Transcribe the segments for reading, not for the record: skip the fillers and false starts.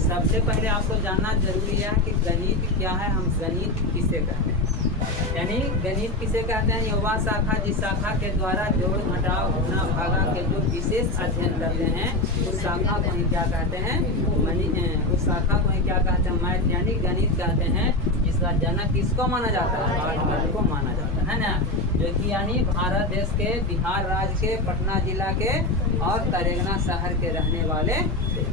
सबसे पहले आपको जानना जरूरी है कि गणित क्या है, हम गणित किसे कहते हैं। यानी गणित किसे कहते हैं, युवा शाखा जिस शाखा के द्वारा जोड़ घटाव गुणा भागा के जो विशेष अध्ययन करते हैं उस शाखा को ही क्या कहते हैं, उस शाखा को ही क्या कहते हैं, मैथ यानी गणित कहते हैं। जिसका जनक किसको माना जाता है, आर्यभट्ट को माना जाता है ना, जो कि यानी भारत देश के बिहार राज्य के पटना जिला के और तरेगना शहर के रहने वाले थे।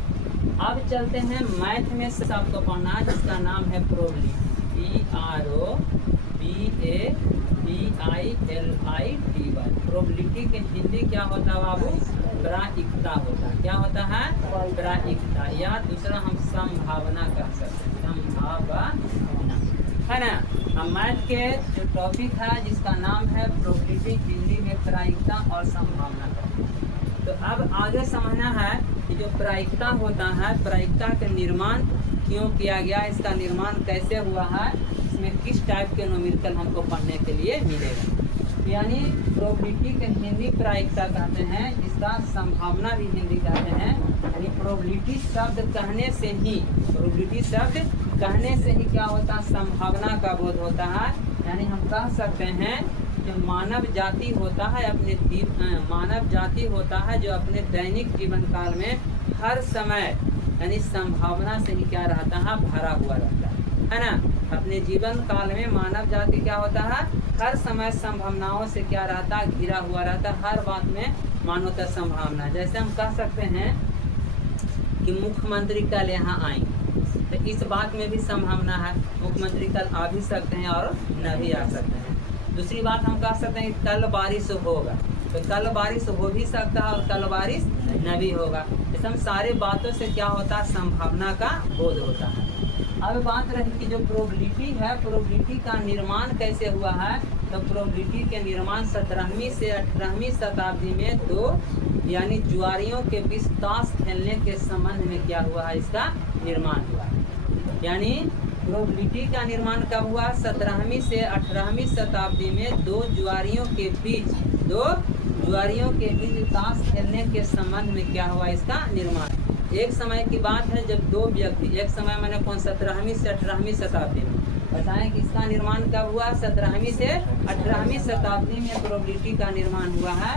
अब चलते हैं मैथ में से आपको पढ़ना है जिसका नाम है प्रोबेबिलिटी, PROBABILITY। प्रोबेबिलिटी के हिंदी क्या होता है बाबू, प्रायिकता होता है। क्या होता है, प्रायिकता, या दूसरा हम संभावना कह सकते हैं, संभावना है ना। अब मैथ के जो टॉपिक है जिसका नाम है प्रोबेबिलिटी, हिंदी में प्रायिकता और संभावना का। तो अब आगे समझना है कि जो प्रायिकता होता है, प्रायिकता का निर्माण क्यों किया गया, इसका निर्माण कैसे हुआ है, इसमें किस टाइप के न्यूमेरिकल हमको पढ़ने के लिए मिलेगा। यानी प्रोबेबिलिटी के हिंदी प्रायिकता कहते हैं, इसका संभावना भी हिंदी कहते हैं। यानी प्रोबेबिलिटी शब्द कहने से ही, प्रोबेबिलिटी शब्द कहने से ही क्या होता है, संभावना का बोध होता है। यानी हम कह सकते हैं कि मानव जाति होता है मानव जाति होता है जो अपने दैनिक जीवन काल में हर समय यानी संभावना से ही क्या रहता है, भरा हुआ रहता है ना। अपने जीवन काल में मानव जाति क्या होता है, हर समय संभावनाओं से क्या रहता है, घिरा हुआ रहता है। हर बात में मानवता संभावना। जैसे हम कह सकते हैं कि मुख्यमंत्री कल यहाँ आएंगे, तो इस बात में भी संभावना है, मुख्यमंत्री कल आ भी सकते हैं और न भी आ सकते हैं। दूसरी बात हम कह सकते हैं कि कल बारिश होगा, तो कल बारिश हो भी सकता है और कल बारिश न भी होगा। इस हम सारे बातों से क्या होता है, संभावना का बोध होता है। अब बात रही कि जो प्रोबेबिलिटी है, प्रोबेबिलिटी का निर्माण कैसे हुआ है, तो प्रोबेबिलिटी के निर्माण 17वीं से 18वीं शताब्दी में दो यानी जुआरियों के बीच ताश खेलने के संबंध में क्या हुआ है, इसका निर्माण हुआ है। यानी प्रोबेबिलिटी का निर्माण कब हुआ, 17वीं से 18वीं शताब्दी में दो जुआरियों के बीच ताश खेलने के संबंध में क्या हुआ, इसका निर्माण। एक समय की बात है जब दो व्यक्ति, एक समय मैंने कौन, 17वीं से 18वीं शताब्दी में बताएं कि इसका निर्माण कब हुआ, 17वीं से 18वीं शताब्दी में प्रोबेबिलिटी का निर्माण हुआ है।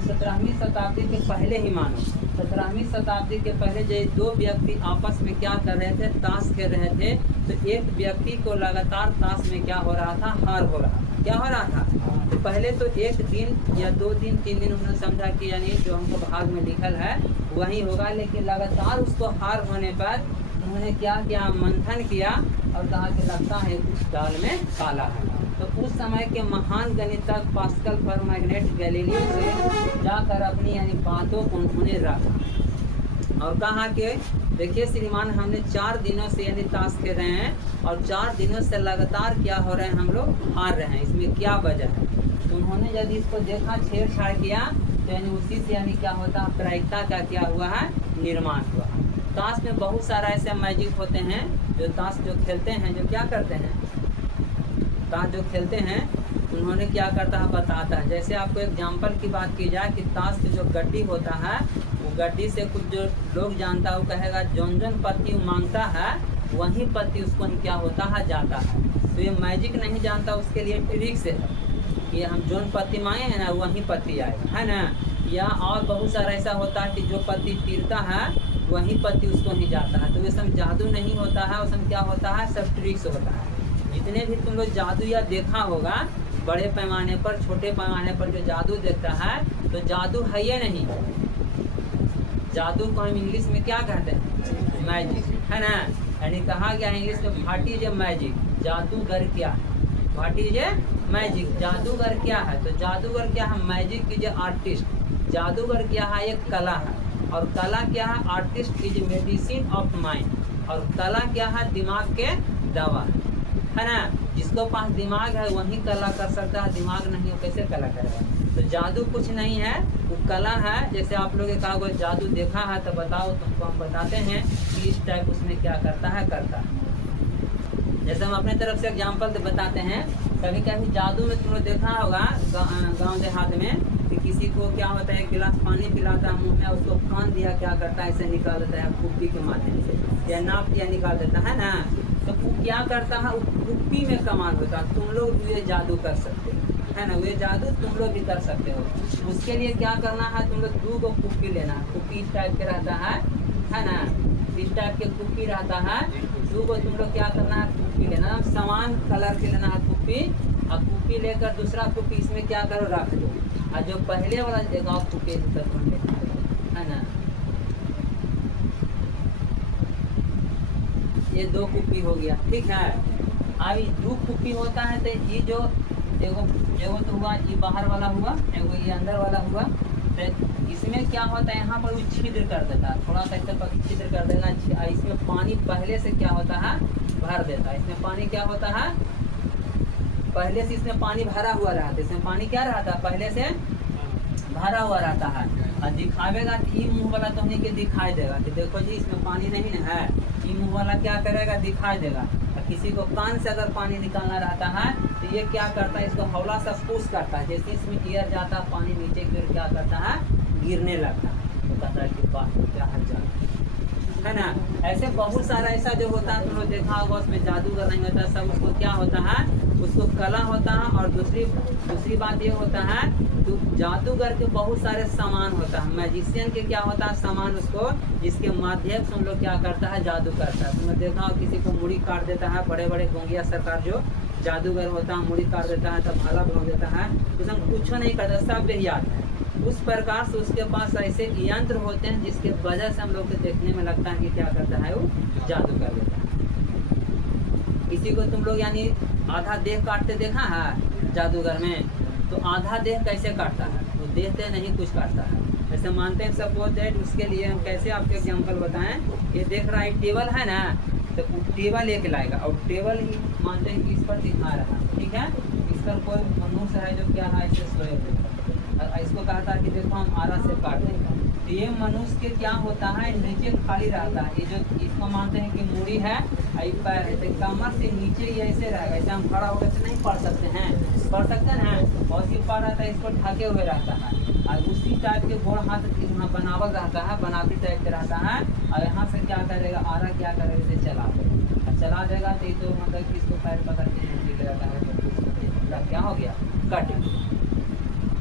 17वीं शताब्दी के पहले ही मानो, 17वीं शताब्दी के पहले जो दो व्यक्ति आपस में क्या कर रहे थे, ताश खेल रहे थे, तो एक व्यक्ति को लगातार ताश में क्या हो रहा था, हार हो रहा था। क्या हो रहा था, तो पहले तो एक दिन या 2 दिन 3 दिन उन्होंने समझा कि यानी जो हमको भाग में लिखल है वही होगा, लेकिन लगातार उसको हार होने पर उन्होंने क्या किया, मंथन किया और कहा कि लगता है कुछ दाल में काला है। तो उस समय के महान गणितज्ञ पास्कल, फर्माग्नेट, गैलीलियो से जाकर अपनी यानी बातों को उन्होंने रखा और कहा कि देखिए श्रीमान, हमने 4 दिनों से यानी ताश खेल रहे हैं और 4 दिनों से लगातार क्या हो रहे हैं, हम लोग हार रहे हैं, इसमें क्या वजह है। तो उन्होंने यदि इसको देखा, छेड़छाड़ किया, तो यानी उसी से यानी क्या होता है, प्रायिकता का क्या हुआ है, निर्माण हुआ। ताश में बहुत सारा ऐसे मैजिक होते हैं जो ताश जो खेलते हैं, जो क्या करते हैं, ताश जो खेलते हैं उन्होंने क्या करता है बताता है। जैसे आपको एग्जाम्पल की बात की जाए कि ताश के जो गड्डी होता है, वो गड्डी से कुछ जो लोग जानता है वो कहेगा जौन पत्ती मांगता है वही पत्ती उसको क्या होता है, जाता है। तो ये मैजिक नहीं जानता, उसके लिए ट्रिक्स है कि हम जौन पत्ती मांगे हैं ना वही पत्ती आएगा, है ना। या और बहुत सारा ऐसा होता है कि जो पत्ती तीरता है वही पत्ती उसको ही जाता है। तो ये सब जादू नहीं होता है, उसमें क्या होता है, सब ट्रिक्स होता है। जितने भी तुम लोग जादू या देखा होगा बड़े पैमाने पर, छोटे पैमाने पर जो जादू देखता है, तो जादू है ये नहीं। जादू को हम इंग्लिश में क्या कहते हैं, मैजिक, है ना। यानी कहा गया इंग्लिश में व्हाट इज ए मैजिक, जादूगर क्या है, व्हाट इज ए मैजिक, जादूगर क्या है। तो जादूगर क्या है, मैजिक इज ए आर्टिस्ट, जादूगर क्या है, एक कला है। और कला क्या है, artist is medicine of mind, और कला क्या है, दिमाग के दवा, है ना। जिसको पास दिमाग है वही कला कर सकता है, दिमाग नहीं हो कैसे कला करेगा। तो जादू कुछ नहीं है, वो कला है। जैसे आप लोग कहा कोई जादू देखा है तो बताओ, तुमको हम बताते हैं कि इस टाइप उसमें क्या करता है, करता है। जैसे हम अपने तरफ से एग्जाम्पल बताते हैं, कभी कभी जादू में तुम लोग देखा होगा गाँव देहात में कि किसी को क्या होता है, एक गिलास पानी पिलाता है मुंह में, उसको कान दिया क्या करता है, इसे निकाल देता है कुप्पी के माध्यम से, या नाप दिया निकाल देता है ना। तो वो क्या करता है, कुप्पी में कमाल होता है। तुम लोग भी ये जादू कर सकते हो, है ना, ये जादू तुम लोग भी कर सकते हो। उसके लिए क्या करना है, तुम लोग 2 गो कुप्पी लेना है, कुप्पी इस टाइप के रहता है ना, इस टाइप के कुप्पी रहता है। 2 गो तुम लोग क्या करना है, कुप्पी लेना, समान कलर के लेना है कुप्पी, और कुप्पी लेकर दूसरा कुप्पी इसमें क्या करो, रख दो, और जो पहले वाला जगह कुप्पी है ना, ये 2 कुप्पी हो गया, ठीक है। अभी 2 कुप्पी होता है तो ये जो एगो तो हुआ, ये बाहर वाला हुआ, एगो ये अंदर वाला हुआ। तो इसमें क्या होता है, यहाँ पर वो छिद्र कर देता है, थोड़ा सा इसे छिद्र कर देना, इसमें पानी पहले से क्या होता है, भर देता है। इसमें पानी क्या होता है, पहले से इसमें पानी भरा हुआ रहता है, इसमें पानी क्या रहता है, पहले से भरा हुआ रहता है। और दिखावेगा तो ये मुँह वाला तो नहीं के दिखाई देगा कि देखो जी इसमें पानी नहीं ना है, ये मुँह वाला क्या करेगा, दिखाई देगा। और किसी को कान से अगर पानी निकालना रहता है तो ये क्या करता है, इसको हौला सा पुश करता है, जैसे इसमें गिर जाता है पानी नीचे की ओर क्या करता है, गिरने लगता है। तो कहता है कि वाह क्या हल है ना। ऐसे बहुत सारा ऐसा जो होता है, तुम लोग देखा होगा, उसमें जादूगर नहीं होता, सब उसको क्या होता है, उसको कला होता है। और दूसरी बात ये होता है, तो जादूगर के बहुत सारे सामान होता है, मैजिशियन के क्या होता है सामान, उसको जिसके माध्यम से हम लोग क्या करता है, जादू करता है। तुमने देखा हो किसी को मुड़ी काट देता है, बड़े बड़े गोंगिया सरकार जो जादूगर होता है, मुड़ी काट देता है, तब भाला भोग देता है, उसमें कुछ नहीं करता, सब बेहियात है। उस प्रकार से उसके पास ऐसे यंत्र होते हैं जिसके वजह से हम लोग को देखने में लगता है कि क्या करता है, वो जादू कर देता है। किसी को तुम लोग यानी आधा देह काटते देखा है जादूगर में, तो आधा देह कैसे काटता है, वो देह से नहीं कुछ काटता है। ऐसे मानते हैं सपोज दैट, उसके लिए हम कैसे आपके एग्जाम्पल बताएं। ये देख रहा है टेबल है ना, तो टेबल एक लाएगा, और टेबल ही मानते हैं कि इस पर दिखा रहा है, ठीक है। इस पर कोई मनुष्य है जो क्या है, ऐसे सोए हुए, इसको कहता है कि देखो हम आरा से काट देंगे। तो ये मनुष्य के क्या होता है, नीचे खाली रहता है, ये जो इसको मानते हैं कि मूड़ी है, पैर है, तो कमर से नीचे ये ऐसे रहेगा, ऐसे हम खड़ा होकर से नहीं पढ़ सकते हैं, पढ़ सकते हैं, और सिर्फ पढ़ रहता है, इसको ढके हुए रहता है, और उसी टाइप के गोड़ हाथ यहाँ बनावल रहता है, बनावटी टाइप के रहता है। और यहाँ से क्या करेगा, आरा क्या करेगा, इसे चला देगा, चला देगा तो मतलब कि इसको पैर पकड़ के नीचे रहता है, तो क्या हो गया, कट।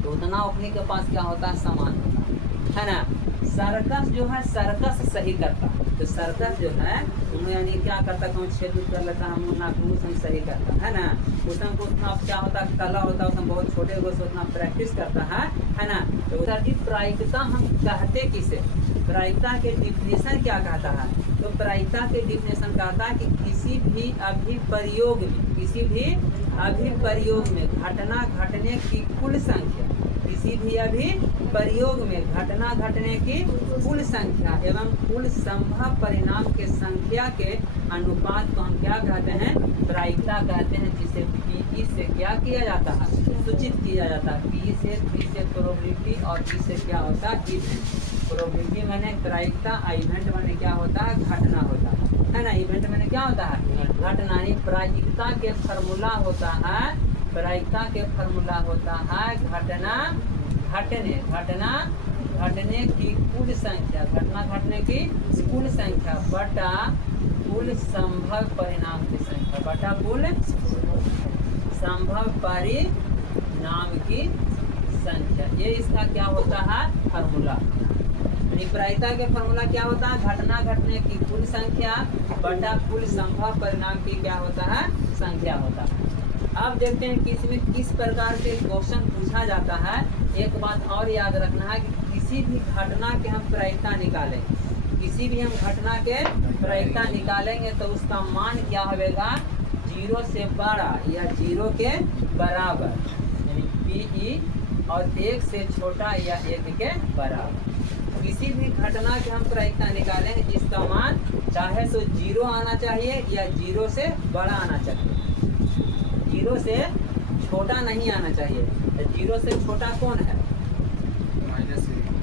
तो उतना अपने के पास क्या होता है, सामान होता है ना। सर्कस जो है, सर्कस सही करता है, तो सर्कस जो है यानी क्या करता है, कौन छेद कर लेता है, मुँह नाक मुँह से सही करता है ना। उसमें उतना क्या होता है, कला होता है, उसमें बहुत छोटे को उतना प्रैक्टिस करता है ना। तो प्रायिकता हम कहते किसे, प्रायिकता के डिफिनेशन क्या कहता है, तो प्रायिकता के डिफिनेशन कहता है कि किसी भी अभिप्रयोग में, किसी भी अभिप्रयोग में घटना घटने की कुल संख्या, किसी भी अभिप्रयोग में घटना घटने की कुल संख्या एवं कुल संभव परिणाम के संख्या के अनुपात को हम क्या कहते हैं, प्रायिकता कहते हैं, जिसे पी से क्या किया जाता है, सूचित किया जाता है। पी से प्रोबेबिलिटी, और पी से क्या होता है, इवेंट। प्रोबेबिलिटी मैंने प्रायिकता, इवेंट मैंने क्या होता है, घटना होता है ना। इवेंट मैंने क्या होता है, घटना। प्रायिकता के फॉर्मूला होता है, प्रायिकता के फॉर्मूला होता है घटना घटने की कुल संख्या, घटना घटने की कुल संख्या बटा कुल संभव परिणाम की संख्या, बटा कुल संभव परिणाम की संख्या। ये इसका क्या होता है, फार्मूला। प्रायिकता के फॉर्मूला क्या होता है, घटना घटने की कुल संख्या बटा कुल संभव परिणाम की क्या होता है, संख्या होता है। अब देखते हैं कि इसमें किस प्रकार से क्वेश्चन पूछा जाता है। एक बात और याद रखना है कि किसी भी घटना के हम प्रायिकता निकालें, किसी भी हम घटना के प्रायिकता निकालेंगे तो उसका मान क्या होगा, 0 से बड़ा या 0 के बराबर, यानी पी, और 1 से छोटा या 1 के बराबर। किसी भी घटना के हम प्रायिकता निकालेंगे जिसका मान चाहे तो 0 आना चाहिए या 0 से बड़ा आना चाहिए, 0 से छोटा नहीं आना चाहिए। तो 0 से छोटा कौन है,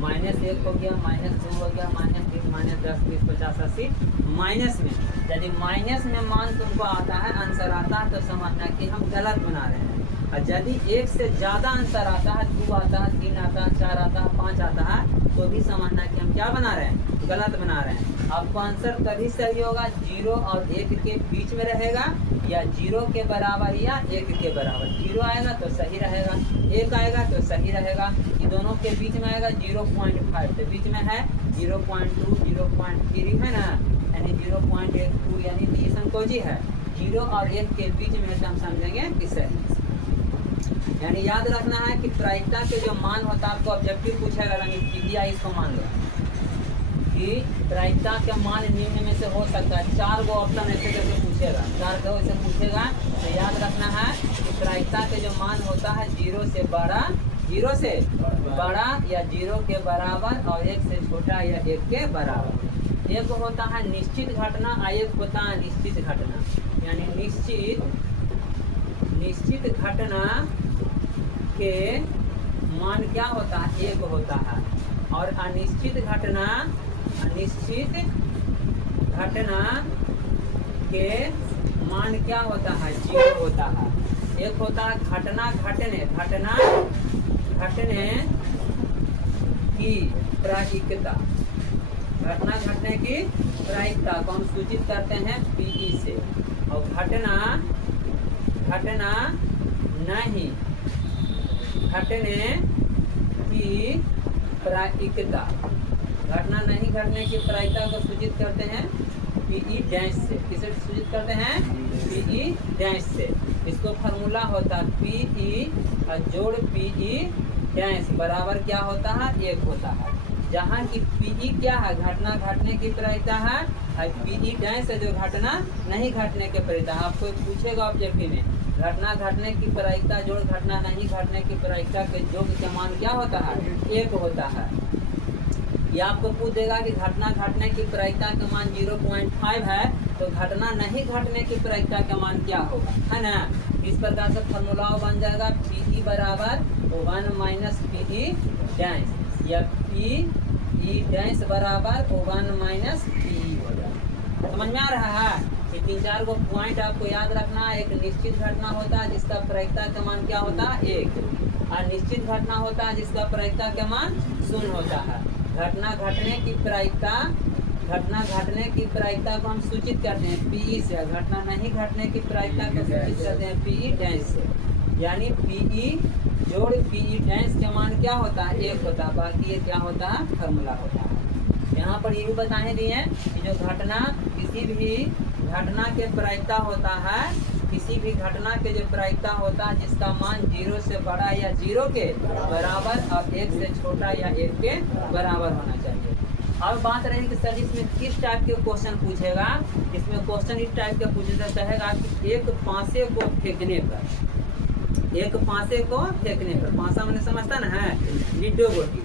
-1 हो गया, -2 हो गया, -3, माइनस 10 20 50 80 माइनस में। यदि माइनस में मान तुमको आता है, आंसर आता है, तो समझना कि हम गलत बना रहे हैं। और यदि एक से ज़्यादा आंसर आता है, 2 आता है, 3 आता है, 4 आता है, 5 आता है, तो भी समझना कि हम क्या बना रहे हैं, गलत बना रहे हैं। आपको आंसर तभी सही होगा 0 और 1 के बीच में रहेगा, या 0 के बराबर या 1 के बराबर। 0 आएगा तो सही रहेगा, 1 आएगा तो सही रहेगा, ये दोनों के बीच में आएगा 0.5, तो बीच में है 0.2 0.3 है ना, यानी 0.12 यानी ये संकोची है। 0 और 1 के बीच में हम समझेंगे कि सही। यानी याद रखना है कि प्रायिकता के जो मान होता है, आपको ऑब्जेक्टिव पूछेगा, इसको मान लो कि प्रायिकता के मान निम्न में से हो सकता है। 4 गो ऑप्शन ऐसे करके पूछेगा, 4 गो ऐसे पूछेगा, तो याद रखना है कि प्रायिकता के जो मान होता है 0 से बड़ा, 0 से बड़ा या 0 के बराबर, और 1 से छोटा या 1 के बराबर। एक होता है निश्चित घटना और एक होता है निश्चित घटना। यानी निश्चित घटना के मान क्या होता है, 1 होता है, और अनिश्चित घटना के मान क्या होता है, 0 होता है। एक होता है घटना घटने की प्रायिकता। घटना घटने की प्रायिकता को हम सूचित करते हैं पीई से, और घटना नहीं घटने की प्रायिकता, घटना नहीं घटने की प्रायिकता को सूचित करते हैं पीई डैश से। किसे सूचित करते हैं, पीई डैश से। इसको फार्मूला होता है पीई जोड़ पीई डैश बराबर क्या होता है, 1 होता है। जहाँ की पीई क्या है, घटना घटने की प्रायिकता है, और पीई डैश है जो घटना नहीं घटने की प्रायिकता है। आपको पूछेगा ऑब्जेक्टिव में, घटना घटने की प्रायिकता जोड़ घटना नहीं घटने की प्रायिकता के योग का मान क्या होता है, 1 होता है। या आपको पूछ देगा कि घटना घटने की प्रायिकता का मान 0.5 है, तो घटना नहीं घटने की प्रायिकता का मान क्या होगा, है ना। इस प्रकार से फॉर्मूला बन जाएगा पीई बराबर 1 माइनस पीई डैश, या पीई डैश बराबर 1 माइनस पीई हो जाएगा। समझ में आ रहा है। ये 3-4 को पॉइंट आपको याद रखना है। एक निश्चित घटना होता है जिसका प्रायिकता का मान क्या होता है, 1, और निश्चित घटना होता है जिसका प्रायिकता का मान 0 होता है। घटना घटने की प्रायिकता को हम सूचित करते हैं पीई से, घटना नहीं घटने की प्रायिकता को सूचित करते हैं पीई डैश से। यानी पीई जोड़ पीई डैश का मान क्या होता है, 1 होता है। बाकी ये क्या होता है, फार्मूला होता है। यहाँ पर ये भी बताने दिए हैं कि जो घटना किसी भी घटना के प्रायिकता होता है, किसी भी घटना के जो प्रायिकता होता है जिसका मान 0 से बड़ा या 0 के बराबर, और 1 से छोटा या 1 के बराबर होना चाहिए। अब बात रही कि सर इसमें किस टाइप के क्वेश्चन पूछेगा। इसमें क्वेश्चन इस टाइप का पूछना चाहेगा कि एक पासे को फेंकने पर, पासा मैंने समझता ना है, लिडो गोटी,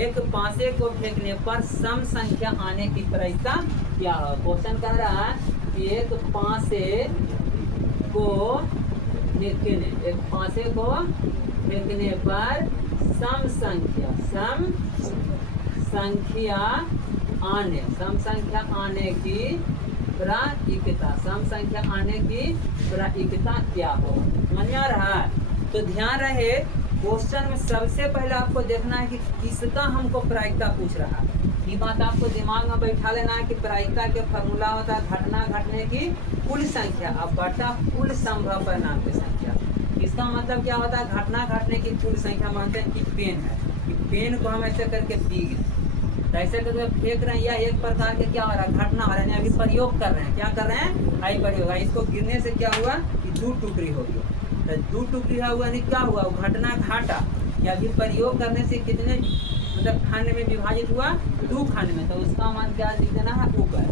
एक पासे को फेंकने पर सम संख्या आने की प्रायिकता क्या है। क्वेश्चन कह रहा है कि एक पासे को फेंकने पर सम संख्या आने की प्रायिकता क्या हो। समझ में आ रहा है। तो ध्यान रहे, क्वेश्चन में सबसे पहले आपको देखना है कि किसका हमको प्रायिकता पूछ रहा है। ये बात आपको दिमाग में बैठा लेना है कि प्रायिकता के फॉर्मूला होता है घटना घटने की कुल संख्या अब बटा कुल संभव परिणाम की संख्या। इसका मतलब क्या होता है, घटना घटने की कुल संख्या मानते हैं कि पेन है, कि पेन को हम ऐसे करके पी गए, तो ऐसे करके फेंक रहे हैं, या एक प्रकार के क्या हो रहा है, घटना हो रहा है, अभी प्रयोग कर रहे हैं। क्या कर रहे हैं, आई प्रयोग है। इसको गिरने से क्या हुआ कि 2 टुकड़ी हो गई, तो 2 टुकड़ी हुआ नहीं क्या हुआ, घटना घाटा, या अभी प्रयोग करने से कितने मतलब खंड में विभाजित हुआ, 2 खंड में, तो उसका मान क्या लिख देना है, ऊपर।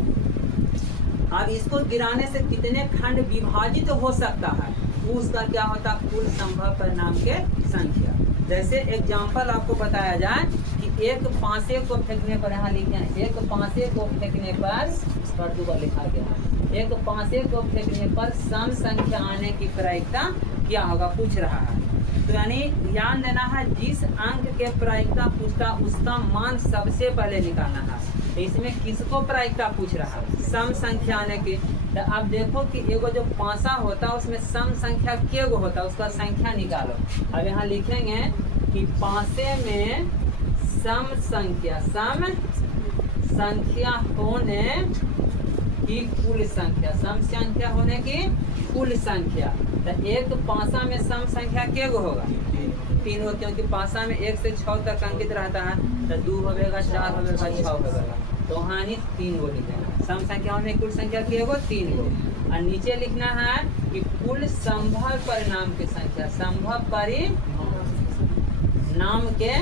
अब इसको गिराने से कितने खंड विभाजित हो सकता है, उसका क्या होता है, कुल संभव परिणाम के संख्या। जैसे एग्जाम्पल आपको बताया जाए कि एक पासे को फेंकने पर, यहाँ लिखे हैं, एक पासे को फेंकने पर 2 बार लिखा गया है, एक पासे को फेंकने पर सम संख्या आने की प्रायिकता क्या होगा पूछ रहा है। तो यानी ध्यान देना है, जिस अंक के प्रायिकता पूछता उसका मान सबसे पहले निकालना है। तो इसमें किसको प्रायिकता पूछ रहा है? सम संख्या आने की। तो अब देखो कि एगो जो पांसा होता है उसमें सम संख्या केगो होता है, उसका संख्या निकालो। अब यहाँ लिखेंगे कि पांसे में सम संख्या होने की कुल संख्या, सम संख्या होने की कुल संख्या। तो एक पांसा में सम संख्या केगो होगा? 3 हो, क्योंकि पांसा में 1 से 6 तक अंकित रहता है। तो 2 होगा, 4 होगा, 6 होगा। तो हानि 3 गो लिखेगा। सम संख्या होने की कुल संख्या केगो? 3 गो। और नीचे लिखना है कि कुल संभव परिणाम की संख्या, संभव परिणाम के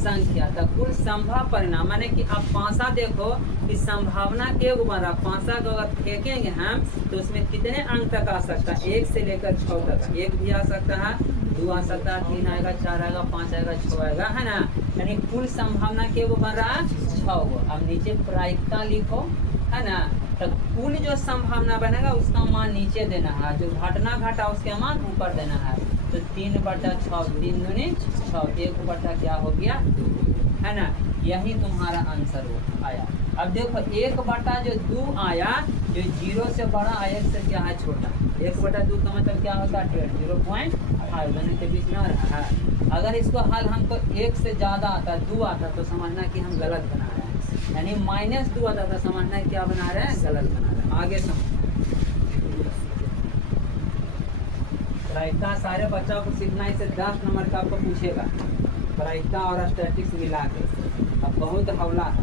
संख्या। तो कुल संभव परिणाम माने कि अब पांसा देखो कि संभावना केगो बन रहा। पांसा को अगर फेंकेंगे हम तो उसमें कितने अंक तक आ सकता है? 1 से लेकर 6 तक। 1 भी आ सकता है, 2 आ सकता है, 3 आएगा, 4 आएगा, 5 आएगा, 6 आएगा, है ना। यानी कुल संभावना केगो बन रहा है? 6 गो। अब नीचे प्रायिकता लिखो, है ना। तो कुल जो संभावना बनेगा उसका मान नीचे देना है, जो घटना घटा उसके मान ऊपर देना है। तो 3/6, 3 दूनी 6, 1/, क्या हो गया? 2, है ना। यही तुम्हारा आंसर हो आया। अब देखो 1/2 आया, जो 0 से बड़ा, 1 से क्या है? छोटा। 1/2 का मतलब क्या होता है? 0.5 दोनों के बीच में आ रहा है। अगर इसको हल हमको 1 से ज़्यादा आता, 2 आता, तो समझना कि हम गलत बना रहे हैं। यानी -2 आता था, समझना है क्या बना रहे हैं? गलत बना रहे हैं। आगे समझ। प्रायिकता सारे बच्चों को सीखना, इसे 10 नंबर का आपको पूछेगा, प्रायिकता और स्टैटिक्स मिला के। अब बहुत हौला है,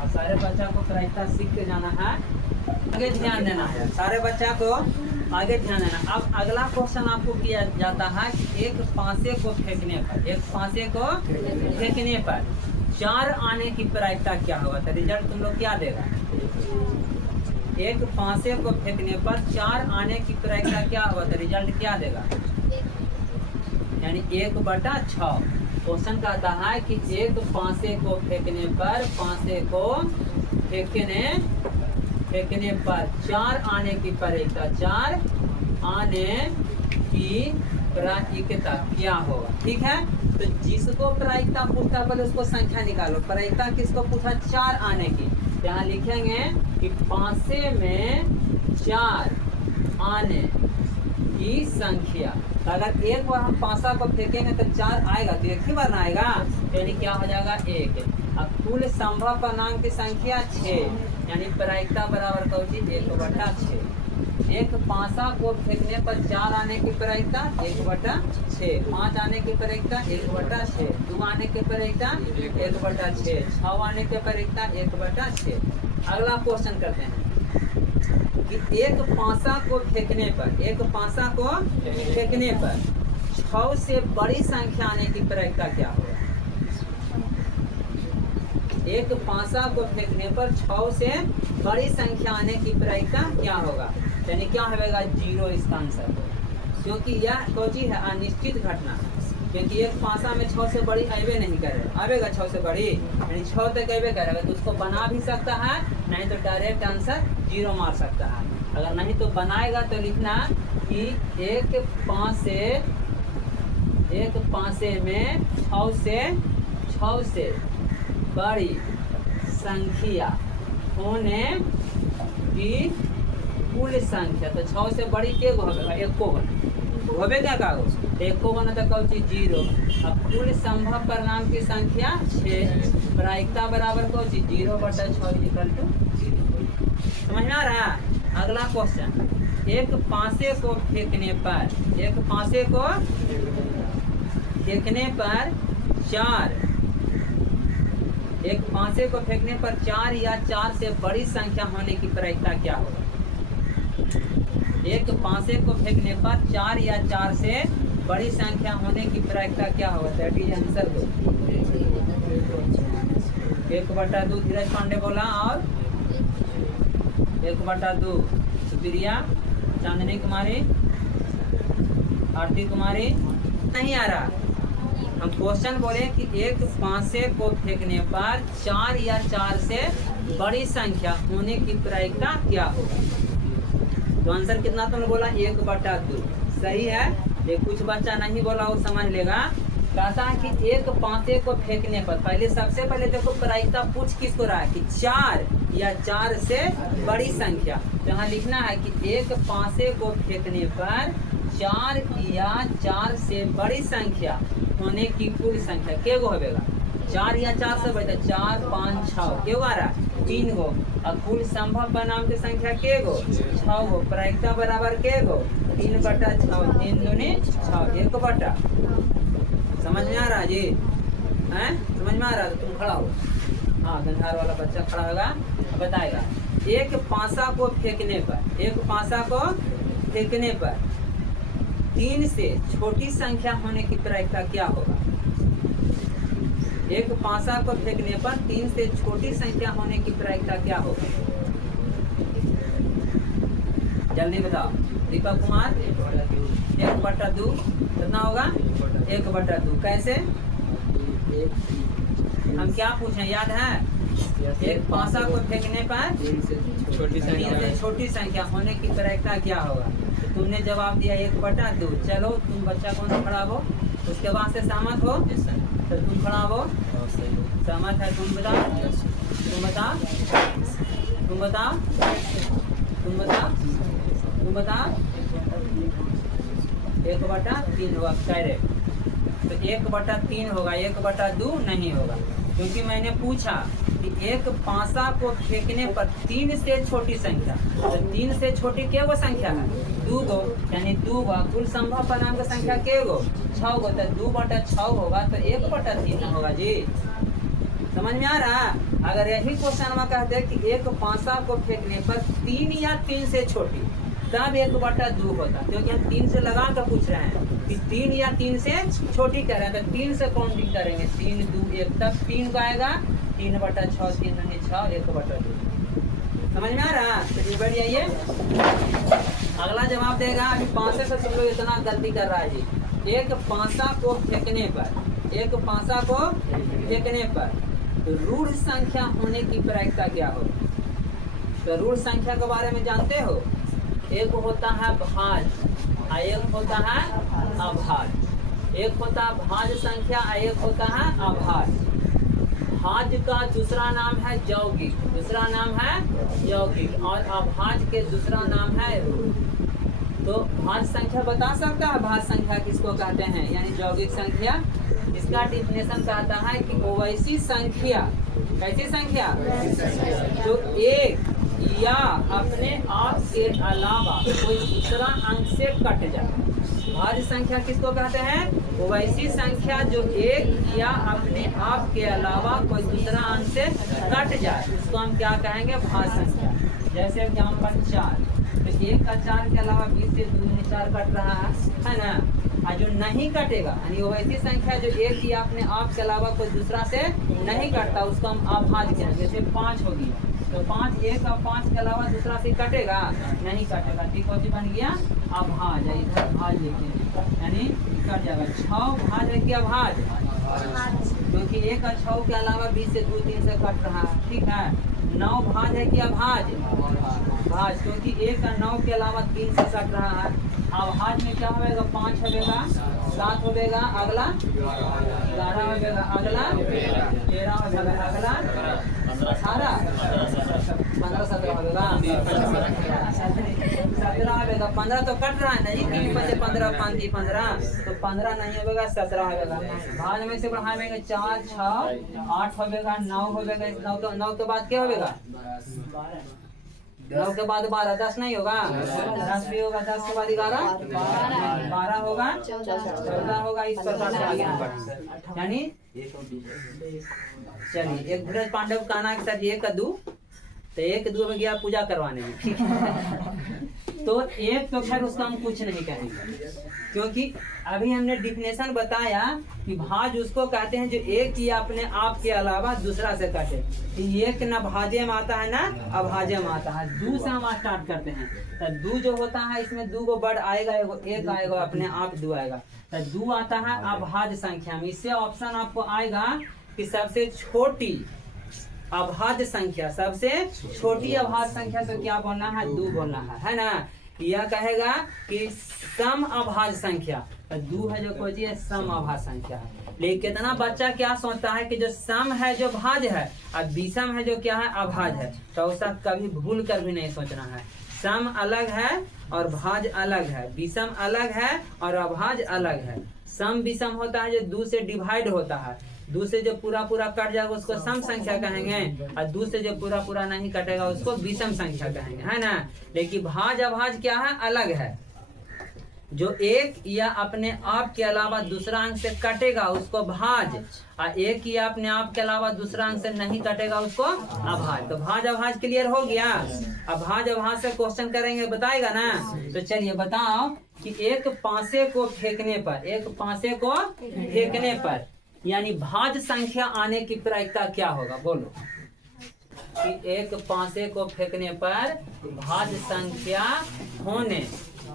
और सारे बच्चों को प्रायिकता सीख के जाना है, आगे ध्यान देना है। सारे बच्चा को आगे ध्यान देना। अब अगला क्वेश्चन आपको किया जाता है कि एक पांसे को फेंकने पर 4 आने की प्रायिकता क्या होगा? तो रिजल्ट तुम लोग क्या देगा? एक पांसे को फेंकने पर 4 आने की प्रायिकता क्या होगा? तो रिजल्ट क्या देगा? यानी 1/6। क्वेश्चन कहता है कि एक पांसे को फेंकने पर 4 आने की प्रायिकता, 4 आने की प्रायिकता क्या होगा? ठीक है। तो जिसको प्रायिकता पूछता पहले उसको संख्या निकालो। प्रायिकता किसको पूछा? 4 आने की। यहाँ लिखेंगे कि पांसे में 4 आने की संख्या। तो अगर एक बार हम पांसा को फेंकेंगे तो 4 आएगा, तो एक ही बार ना आएगा, यानी क्या हो जाएगा? 1। अब कुल संभव परिणाम की संख्या 6, यानी प्रायिकता बराबर का होती है 1/6। एक पांसा को फेंकने पर 4 आने की प्रायिकता 1/6, 5 आने की प्रायिकता 1/6, 2 आने की प्रायिकता 1/6, 6 आने की प्रायिकता 1/6। अगला क्वेश्चन करते हैं कि एक पांसा को फेंकने पर 6 से बड़ी संख्या आने की प्रायिकता क्या होगा? एक पांसा को फेंकने पर 6 से बड़ी संख्या आने की प्रायिकता क्या होगा? यानी क्या होगा? 0 इसका आंसर। क्योंकि यह कोची है अनिश्चित घटना, क्योंकि एक पांसा में 6 से बड़ी आवे नहीं करेगा। आवेगा 6 से बड़ी, यानी 6 तक आवे करेगा, तो उसको बना भी सकता है, नहीं तो डायरेक्ट आंसर 0 मार सकता है। अगर नहीं तो बनाएगा तो लिखना कि एक पांसे में 6 से बड़ी संख्या होने की कुल संख्या। तो 6 से बड़ी के गो होगा? 1 को होबे क्या का? 1 को बना तो कौन चीज 0। अब कुल संभव परिणाम की संख्या 6, प्रायिकता बराबर कौन चीज 0/6 समझ में आ रहा? अगला क्वेश्चन, एक पांसे को फेंकने पर 4 या 4 से बड़ी संख्या होने की प्रायिकता क्या होगा? एक पांसे को फेंकने पर 4 या 4 से बड़ी संख्या होने की प्रायिकता क्या होगा? That is answer 2। 1/2 धीरज पांडे बोला, और 1/2 सुप्रिया, चांदनी कुमारी, आरती कुमारी। नहीं आ रहा। हम क्वेश्चन बोले कि एक पांसे को फेंकने पर 4 या 4 से बड़ी संख्या होने की प्रायिकता क्या होगा? तो आंसर कितना तुमने बोला? 1/2। सही है। ये कुछ बच्चा नहीं बोला, वो समझ लेगा कहता है कि एक पांसे को फेंकने पर पहले सबसे पहले देखो प्रायिकता पूछ किसको रहा है कि 4 या 4 से बड़ी संख्या। तो यहाँ लिखना है कि एक पांसे को फेंकने पर 4 या 4 से बड़ी संख्या होने की कुल संख्या के गो होगा। 4 या 4 से बड़ी 4 5 6 के गो आ रहा है 3 गो। और कुल संभव परिणाम की संख्या के गो 6 गो। प्रायिकता बराबर के गो 3/6 3 दूनी 6 1/। समझ में आ रहा जी? हैं समझ में आ रहा? तो तुम खड़ा हो। हाँ गंधार वाला बच्चा खड़ा होगा बताएगा। एक पासा को फेंकने पर 3 से छोटी संख्या होने की प्रायिकता क्या होगा? एक पासा को फेंकने पर 3 से छोटी संख्या होने की प्रायिकता क्या होगा? जल्दी बताओ। दीपक कुमार 1/2 कितना होगा? 1/2 कैसे? हम क्या पूछे याद है? एक पासा को फेंकने पर 3 से छोटी संख्या होने की प्रायिकता क्या होगा? तो तुमने जवाब दिया 1/2। चलो तुम बच्चा कौन सा खड़ा हो उसके बाद से सहमत हो तो तुम खड़ा हो। सहमत है? तुम बताओ। तुम बताओ। तुम बताओ। तुम बताओ। तुम बताओ। 1/3 होगा करेक्ट। तो 1/3 होगा 1/2 नहीं होगा। क्योंकि मैंने पूछा कि एक पासा को फेंकने पर 3 से छोटी संख्या। तो 3 से छोटी क्या वो संख्या है? 2 गो। यानी 2 गो कुल संभव परिणाम की संख्या के गो 6 गो। तो 2/6 होगा तो 1/3 होगा जी। समझ में आ रहा? अगर यही क्वेश्चन में कहते कि एक पासा को फेंकने पर 3 या 3 से छोटी तब 1/2 होता। क्योंकि हम 3 से लगा कर पूछ रहे हैं कि 3 या 3 से छोटी कह रहे हैं। तो 3 से काउंटिंग करेंगे 3 2 1 तब 3 का आएगा 3/6 3 दूनी 6 1/2। समझ में आ रहा? तो बढ़ जाइए। अगला जवाब देगा। अभी पासे से तुम लोग इतना गलती कर रहा है जी। एक पासा को फेंकने पर रूढ़ संख्या होने की प्रायिकता क्या हो? तो रूढ़ संख्या के बारे में जानते हो? एक होता है भाज और एक होता है अभाज। एक होता है भाज संख्या और एक होता है अभाज। भाज का दूसरा नाम है यौगिक, दूसरा नाम है यौगिक, और अभाज के दूसरा नाम है रूढ़। तो भाज संख्या बता सकता है? भाज संख्या किसको कहते हैं? यानी यौगिक संख्या। इसका डिफिनेशन कहता है कि वो वैसी संख्या, कैसी संख्या जो एक या अपने आप के अलावा कोई दूसरा अंक से कट जाए। भाज्य संख्या किसको कहते हैं? वो वैसी संख्या जो एक या अपने आप के अलावा कोई दूसरा अंक से कट जाए, उसको हम क्या कहेंगे? भाज्य संख्या। जैसे एग्जाम्पल 4, तो 1 का 4 के अलावा 20 से 2 में 4 कट रहा है ना। और जो नहीं कटेगा यानी वो वैसी संख्या जो एक या अपने आप के अलावा कोई दूसरा से नहीं कटता, उसको हम अभाज्य कहेंगे। जैसे 5 होगी तो 5 1 और 5 के अलावा दूसरा से कटेगा? नहीं कटेगा। ठीक हो जी, बन गया अभाज्य। इधर भाज लिखेंगे यानी कट जाएगा। 6 भाज है कि अभाज्य? क्योंकि 1 और 6 के अलावा 20 से 2 3 से कट रहा है। ठीक है। 9 भाज है कि अभाज्य? भाज, क्योंकि 1 और 9 के अलावा 3 से कट रहा है। अभाज्य में क्या होगा? 5 होगा, 7 होगा, अगला 11 होगा, अगला 13 होगा, अगला 18 15 17 होगा, 17 होगा। 15 तो कट रहा है ना जी, 3 5 15 5 15, तो 15 नहीं होगा 17 होगा। भाज में से बढ़ाएंगे 4 6 8 होगा, 9 होगा। 9 के बाद क्या होगा? 9 के बाद 12, 10 नहीं होगा? 10 भी होगा। 10 के बाद 11 12 होगा, 14 होगा। इस प्रकार से आगे यानी चलिए एक धीरज पांडव कहना के साथ 1 2 तो 1 2 में गया पूजा करवाने में। ठीक है। तो एक तो खैर उसका हम कुछ नहीं कहेंगे, क्योंकि अभी हमने डिफिनेशन बताया कि भाज उसको कहते हैं जो एक या अपने आप के अलावा दूसरा से कटे। एक न भाज्य में आता है ना अभाज्य में आता है। 2 से हम स्टार्ट करते हैं। तो 2 जो होता है इसमें 2 को बढ़ आएगा, एक आएगा, अपने आप 2 आएगा। तो 2 आता है अभाज्य संख्या में। इससे ऑप्शन आपको आएगा कि सबसे छोटी अभाज्य संख्या, सबसे छोटी अभाज्य संख्या तो क्या बोलना है? 2 बोलना है ना। यह कहेगा कि सम अभाज्य संख्या, 2 है जो कोई चीज सम अभाज्य संख्या है। लेकिन कितना बच्चा क्या सोचता है कि जो सम है जो भाज्य है और विषम है जो क्या है अभाज्य है, तो उसका कभी भूल कर भी नहीं सोचना है। सम अलग है और भाज्य अलग है, विषम अलग है और अभाज्य अलग है। सम विषम होता है जो 2 से डिवाइड होता है, 2 से जो पूरा पूरा कट जाएगा उसको सम संख्या कहेंगे, और 2 से जो पूरा पूरा नहीं कटेगा उसको विषम संख्या कहेंगे, है ना। लेकिन भाज्य अभाज्य क्या है, अलग है। जो एक या अपने आप के अलावा दूसरा अंक से कटेगा उसको भाज्य, और एक या अपने आप के अलावा दूसरा अंक से नहीं कटेगा उसको अभाज्य। तो भाज्य अभाज्य क्लियर हो गया। अब भाज्य अभाज्य से क्वेश्चन करेंगे, बताएगा ना। तो चलिए बताओ कि एक पासे को फेंकने पर, एक पासे को फेंकने पर यानी भाज्य संख्या आने की प्रायिकता क्या होगा, बोलो। कि एक पासे को फेंकने पर भाज्य संख्या होने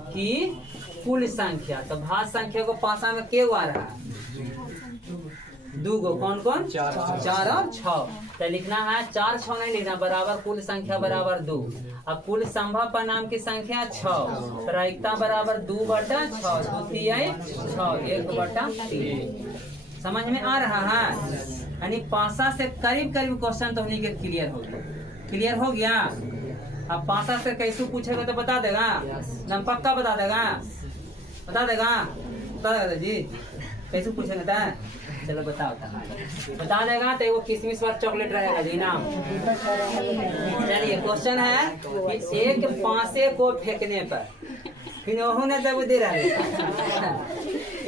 की कुल संख्या, तो भाज्य संख्या को पासा में के आ रहा है, 2 गो, कौन कौन, 4 और 6। तो लिखना है 4 6 नहीं लिखना, बराबर कुल संख्या बराबर 2, और कुल संभव परिणाम की संख्या 6, प्रायिकता बराबर 2/6, 2 3 6, 1/3। समझ में आ रहा है। यानी पासा से करीब करीब क्वेश्चन तो उन्हीं के क्लियर हो गया। क्लियर हो गया। अब पासा से कैसे पूछेगा तो बता देगा, एकदम पक्का बता देगा, बता देगा जी। कैसे पूछेगा था, चलो बताओ, बता देगा। तो वो किशमिश वाला चॉकलेट रहेगा जी ना। चलिए क्वेश्चन है कि एक पासे को फेंकने पर, फिर उन्होंने जब दे रहा है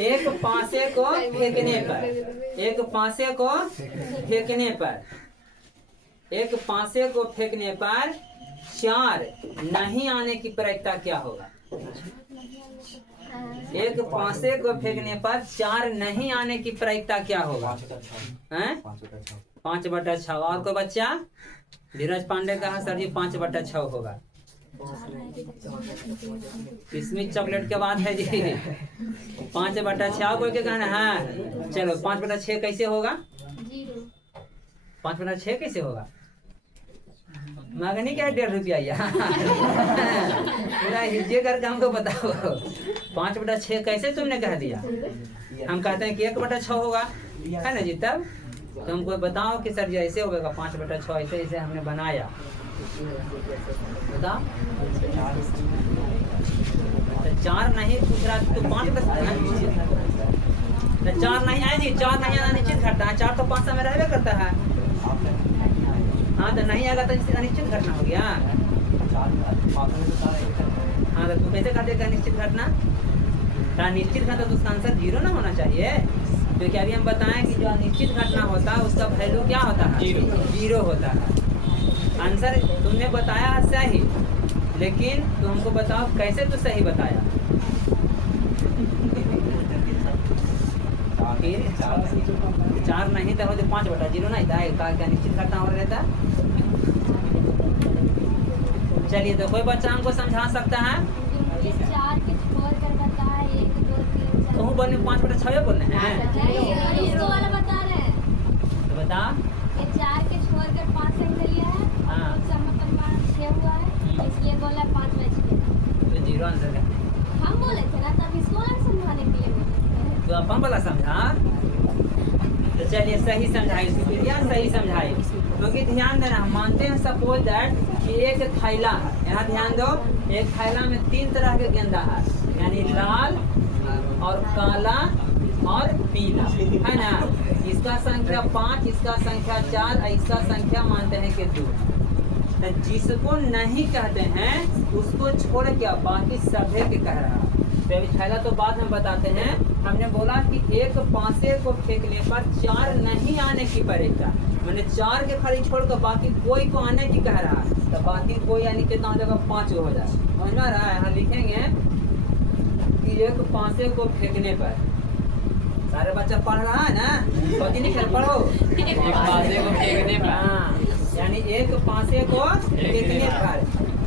एक पासे को फेंकने पर, एक पासे को फेंकने पर, एक पासे को फेंकने पर 4 नहीं आने की प्रायिकता क्या होगा। एक पासे को फेंकने पर 4 नहीं आने की प्रायिकता क्या होगा, 5/6। और कोई बच्चा, धीरज पांडे कहा सर जी 5/6 होगा। किशमिश चॉकलेट के बाद है जी 5/6 कोई के कहना है। चलो 5/6 कैसे होगा, 5/6 कैसे होगा, मांगनी क्या है 1.5 रुपया पूरा हिज्जे करके हमको बताओ। 5/6 कैसे तुमने कह दिया, हम कहते हैं कि 1/6 होगा, है ना जी। तब तो हमको बताओ कि सर जी ऐसे होगा 5/6, ऐसे ऐसे हमने बनाया, बताओ। तो 4 नहीं पूछ रहा तो 5/6, 4 नहीं आए जी, 4 नहीं आना निश्चित घटना है, 4 तो 5 में रहबे करता है। हाँ तो नहीं आएगा तो अनिश्चित घटना हो गया। हाँ तो तू कैसे कह देगा निश्चित घटना, तो निश्चित घटना तो उसका आंसर 0 ना होना चाहिए। क्योंकि अभी हम बताएं कि जो अनिश्चित घटना होता है उसका वैल्यू क्या होता है, 0 होता है। आंसर तुमने बताया सही, लेकिन तुम हमको बताओ कैसे तू सही बताया। 4 नहीं तो 5/0 नहीं था, क्या निश्चित घटना हो रहता। चलिए तो कोई बच्चा हमको समझा सकता है। 4 के छोड़ कर बता, 1 2 3 4 तो हम बोलने 5/6 बोलने हैं, इसको वाला बता रहे हैं। तो बता। ये 4 के छोड़ कर 5 से लिया है, हाँ। परिमाण 6 हुआ है, इसलिए बोला 5/6। तो 0 आंसर है। हम बोले थे ना, तब इसको वाला समझाने के लिए बोले थे। तो अपन वाला समझा। तो चलिए सही समझाई, विज्ञान सही समझाई। क्योंकि ध्यान देना, हम मानते हैं सपोज दैट कि एक थैला है, यहाँ ध्यान दो, एक थैला में 3 तरह के गेंदा है, यानी लाल और काला और पीला, है ना। इसका संख्या 5, इसका संख्या 4, इसका संख्या मानते हैं कि 2। तो जिसको नहीं कहते हैं उसको छोड़ के बाकी सभे के कह रहा है। तो अभी थैला तो बाद में बताते हैं। हमने बोला कि एक पासे को फेंकने पर 4 नहीं आने की प्रायिकता, मैंने 4 के खाली छोड़ कर बाकी कोई को आने की कह रहा है, तो बाकी कोई यानी कितना हो जाएगा, 5 हो जाए। समझ में आ रहा है। यहाँ लिखेंगे कि एक पासे को फेंकने पर, सारे बच्चा पढ़ रहा है ना, कभी नहीं खेल पढ़ो। एक पासे को फेंकने पर, हाँ, यानी एक पासे को फेंकने पर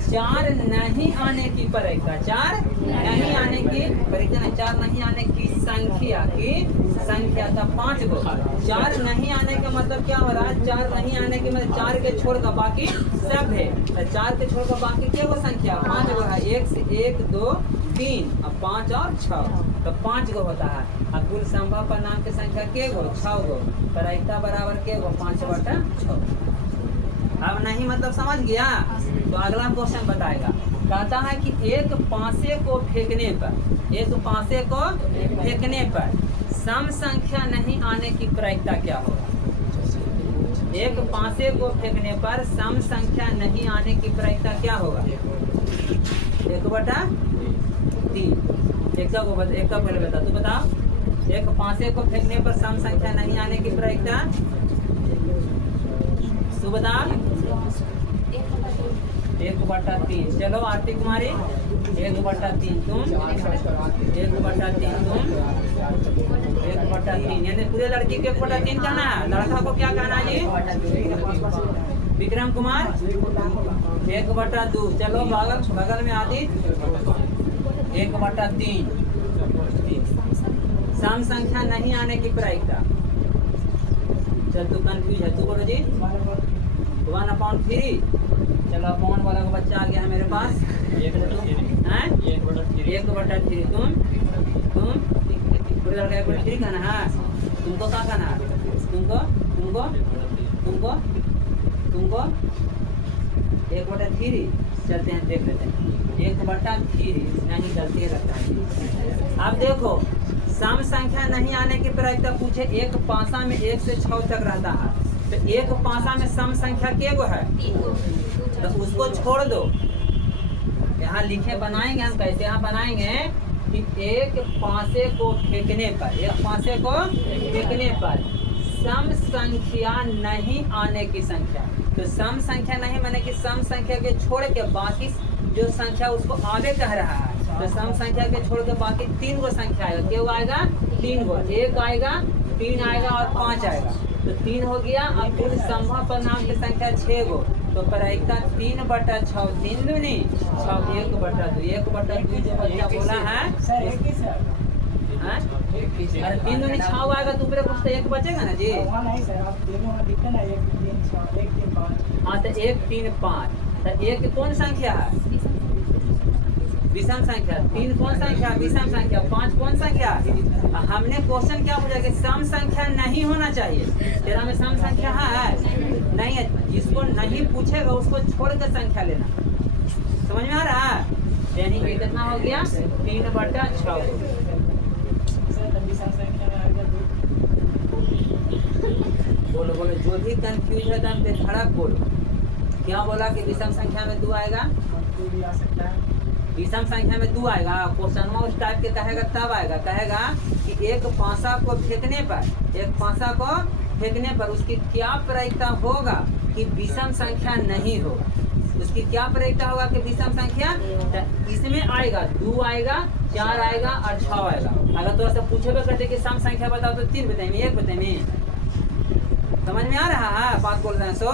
4 नहीं आने की प्रायिकता, 4 नहीं आने की प्रायिकता, 4 नहीं आने की संख्या था 5 को। 4 नहीं आने का मतलब क्या हो रहा है, 4 नहीं आने के मतलब 4 के छोड़ कर बाकी सब है। 4 के छोड़ कर बाकी क्या वो संख्या 5 गो है, एक से 1 2 3 और 5 और 6 तो 5 गो होता है। और कुल संभव परिणाम की संख्या के गो 6 गो। प्रायिकता बराबर के गो 5/6। अब नहीं मतलब समझ गया। तो अगला क्वेश्चन बताएगा, कहता है कि एक पासे को फेंकने पर सम संख्या नहीं आने की प्रायिकता क्या होगा? एक पासे को फेंकने पर सम संख्या नहीं आने की प्रायिकता क्या होगा? 1/3। एक का पहले बता, तू बता। एक पासे को फेंकने पर सम संख्या नहीं आने की प्रायिकता तू बता। 1/3। चलो आरती कुमारी 1/3 तुम 1/3 तुम 1/3 यानी पूरे लड़की को 1/3 कहना है। लड़का को क्या कहना है जी? विक्रम कुमार 1/2। चलो बगल में आदि 1/3 सम संख्या नहीं आने की प्रायिकता। चल तू कंफ्यूज है, तू बोलो जी 1/3। चलो अपॉन वाला का बच्चा आ गया है मेरे पास। 1/3 तुम पूरे लड़का 1/3 कहना है। तुमको क्या कहना है? तुमको 1/3। चलते हैं देख लेते हैं 1/3 नहीं गलती लगता है। अब देखो सम संख्या नहीं आने की प्रायिकता पूछे। एक पासा में 1 से 6 तक रहता है तो एक पासा में सम संख्या के गो है? तो उसको छोड़ दो। यहाँ लिखे बनाएंगे हम कैसे? यहाँ बनाएंगे कि एक पासे को फेंकने पर सम संख्या नहीं आने की संख्या। तो सम संख्या नहीं माने कि सम संख्या के छोड़ के बाकी जो संख्या उसको आगे कह रहा है। तो सम संख्या के छोड़ के बाकी 3 गो संख्या आएगा। क्या आएगा? 3 गो। 1 आएगा, 3 आएगा और 5 आएगा। तो 3 हो गया। अब कुल संभव परिणाम की संख्या 6 गो। तो प्रायिकता 3/6 3 दूनी 6 1/2 1/2 जो बच्चा बोला है। अरे 3 दूनी 6 आएगा तो ऊपर कुछ तो 1 बचेगा ना जी। हाँ तो 1 3 5 तो 1 कौन संख्या है? विषम संख्या। 3 कौन संख्या? विषम संख्या। 5 कौन संख्या? हमने क्वेश्चन क्या पूछा कि सम संख्या नहीं होना चाहिए। तेरा में सम संख्या है नहीं है। जिसको नहीं पूछेगा उसको छोड़ कर संख्या लेना। समझ में आ रहा है? यानी कि कितना हो गया? 3/6। बोलो जो भी कंफ्यूज है दम पे धड़क बोलो। क्या बोला कि विषम संख्या में 2 आएगा? विषम संख्या में 2 आएगा। क्वेश्चन उस टाइप के कहेगा तब आएगा। कहेगा कि एक पासा को फेंकने पर उसकी क्या प्रायिकता होगा कि विषम संख्या नहीं होगा। उसकी क्या प्रायिकता होगा कि विषम संख्या? इसमें आएगा 2 आएगा, 4 आएगा और 6 आएगा। अगर तो ऐसा पूछेगा करते कि सम संख्या बताओ तो 3 बताएंगे 1 बताएंगे। समझ में आ रहा है बात बोल रहे हैं? सो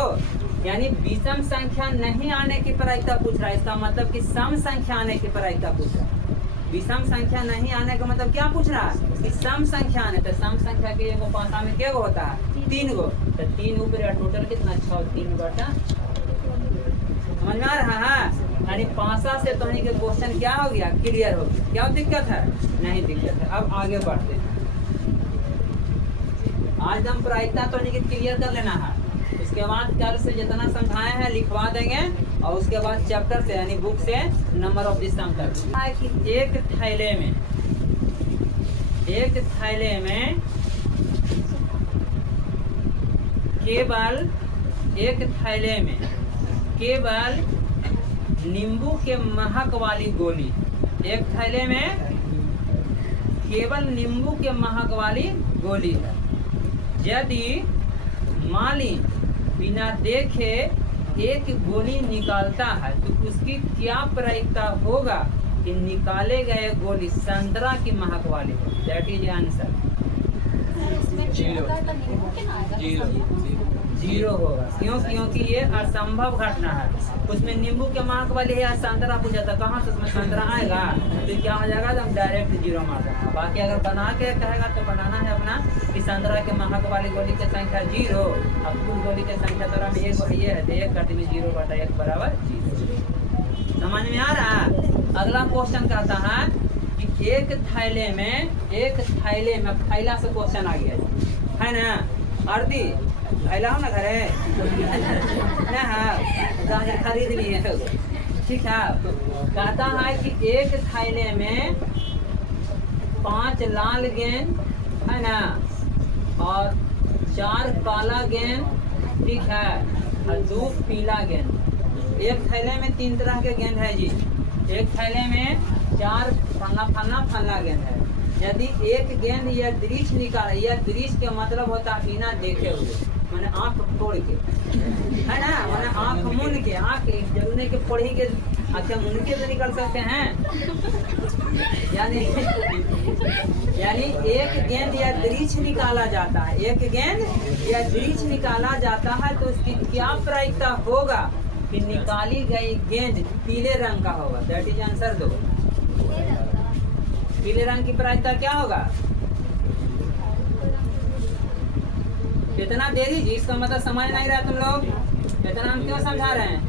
यानी विषम संख्या नहीं आने की प्रायिकता पूछ रहा है। इसका मतलब कि सम संख्या आने की प्रायिकता पूछ रहा है। विषम संख्या नहीं आने का मतलब क्या पूछ रहा है कि सम संख्या आने। तो सम संख्या के एगो पासा में क्या गो होता है? 3 गो। तो 3 ऊपर टोटल कितना? 6 3/6। समझ में आ रहा है? यानी पासा से तो के क्वेश्चन क्या हो गया? क्लियर हो गया। क्या दिक्कत है? नहीं दिक्कत है। अब आगे बढ़ते हैं। आज हम प्रायिकता तो क्लियर कर लेना है। उसके बाद कल से जितना समझाए हैं लिखवा देंगे और उसके बाद चैप्टर से यानी बुक से नंबर ऑफ द सम तक है कि एक थैले में केवल नींबू के महक वाली गोली। एक थैले में केवल नींबू के महक वाली गोली है। यदि माली बिना देखे एक गोली निकालता है तो उसकी क्या प्रायिकता होगा कि निकाले गए गोली संतरा की महक वाली हो? That is answer. जीरो होगा। क्यों? क्योंकि ये असंभव घटना है। उसमें नींबू के महक वाली है, संतरा पूछा था कहाँ से उसमें संतरा आएगा? तो क्या हो जाएगा? तो हम डायरेक्ट 0 मार देना। बाकी अगर बना के कहेगा तो बनाना है अपना कि संतरा के महक वाली गोली की संख्या 0 और कुल गोली की संख्या तोरा में 1 ये है तो 1 कट में 0/1 बराबर 0। समझ में आ रहा है? अगला क्वेश्चन कहता है कि एक थैले में थैला से क्वेश्चन आ गया है ना। आरती थैला हो ना घरे ना, हाँ खरीद लिए, ठीक है। कहता है कि एक थैले में 5 लाल गेंद है ना और 4 काला गेंद, ठीक है, और 2 पीला गेंद। एक थैले में 3 तरह के गेंद है जी। एक थैले में 4 फलना गेंद है। यदि एक गेंद या दृश्य निकाला, या दृश्य के मतलब होता है बिना देखे हुए, मैंने आँख फोड़ के, है ना, मैंने आँख मूंद के, आँख जरूर के फोड़ी के, अच्छा मूंद के तो निकल सकते हैं। यानी एक गेंद या दृश्य निकाला जाता है, एक गेंद या दृश्य निकाला जाता है तो उसकी क्या प्रायिकता होगा कि निकाली गई गेंद पीले रंग का होगा। दैट इज आंसर दो। पीले रंग की प्रायिकता क्या होगा? कितना देरी जी, इसका मतलब समझ नहीं रहा तुम लोग। इतना हम क्यों समझा रहे हैं?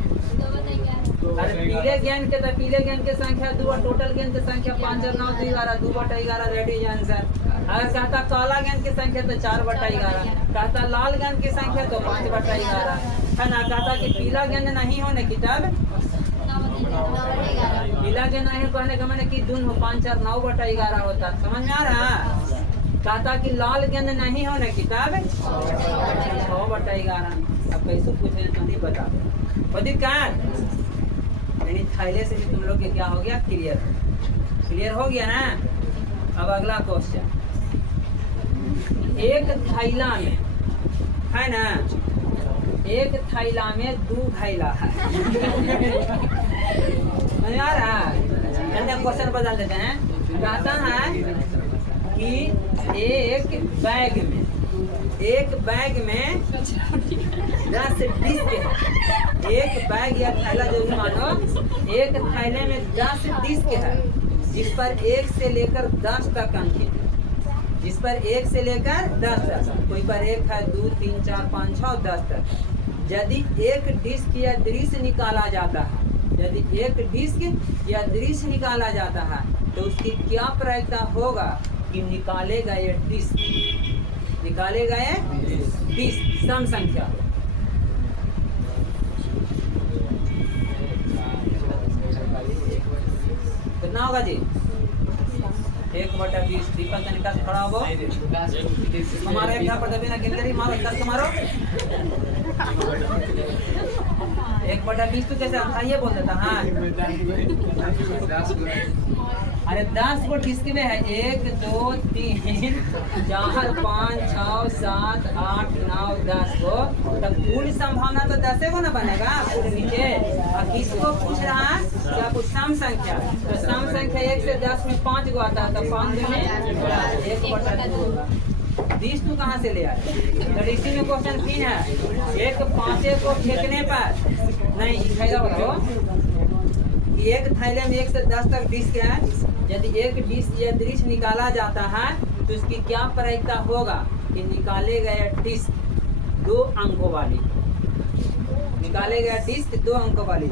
अरे पीले गेंद के, तो पीले गेंद की संख्या 2 और टोटल गेंद की संख्या 5 और 9 तो 11, 2/11 दैट इज आंसर। अगर कहता काला गेंद की संख्या तो 4/11, कहता लाल गेंद की संख्या तो 5/11, है ना। कहता कि पीला गेंद नहीं होने की, तब पीला गेंद नहीं कहने का मैंने कि दोनों 5 और 9/11 होता। समझ में आ रहा? कहता कि लाल गेंद नहीं होने की, तब 6/11। अब कैसे पूछे तो नहीं बता वो दिक्कत। यानी थैले से भी तुम लोग के क्या हो गया, क्लियर हो गया ना। अब अगला क्वेश्चन, एक थैला में, है ना, एक थैला में 2 थैला है। नहीं आ रहा? क्वेश्चन बदल देते हैं। कहता है कि एक बैग में 10 डिस्क है। एक बैग या थैला जो भी मानो, एक थैले में 10 डिस्क है जिस पर 1 से लेकर 10 तक अंकित है। जिस पर 1 से लेकर 10 तक, कोई पर 1 है, 2, 3, 4, 5, 6 और 10 तक। यदि एक डिस्क या दृश्य निकाला जाता है, यदि एक डिस्क या दृश्य निकाला जाता है तो उसकी क्या प्रायिकता होगा कि निकाले गए डिस्क सम संख्या। कितना होगा जी? 1/20। दीपक का निकाल खड़ा हो हमारे यहाँ पर दबी ना गिनती मारो, तर्क मारो। 1/20 तो कैसे ये बोल देता? हाँ अरे 10 को डिस्क में है, 1 2 3 4 5 6 7 8 9 10 को, तब कुल संभावना तो 10 को ना बनेगा पूरे नीचे। और किसको पूछ रहा है? क्या कुछ सम संख्या, तो सम संख्या 1 से 10 में 5 को आता है, तो 5 में 1/2 होगा। 20 तू कहाँ से ले आए? तो इसी में क्वेश्चन 3 है। एक 5 को फेंकने पर नहीं थैला बताओ कि एक थैले में 1 से 10 तक डिस्क है। यदि एक डिस्क या दृश्य निकाला जाता है तो इसकी क्या प्रायिकता होगा कि निकाले गए डिस्क 2 अंकों वाली, निकाले गए डिस्क 2 अंकों वाली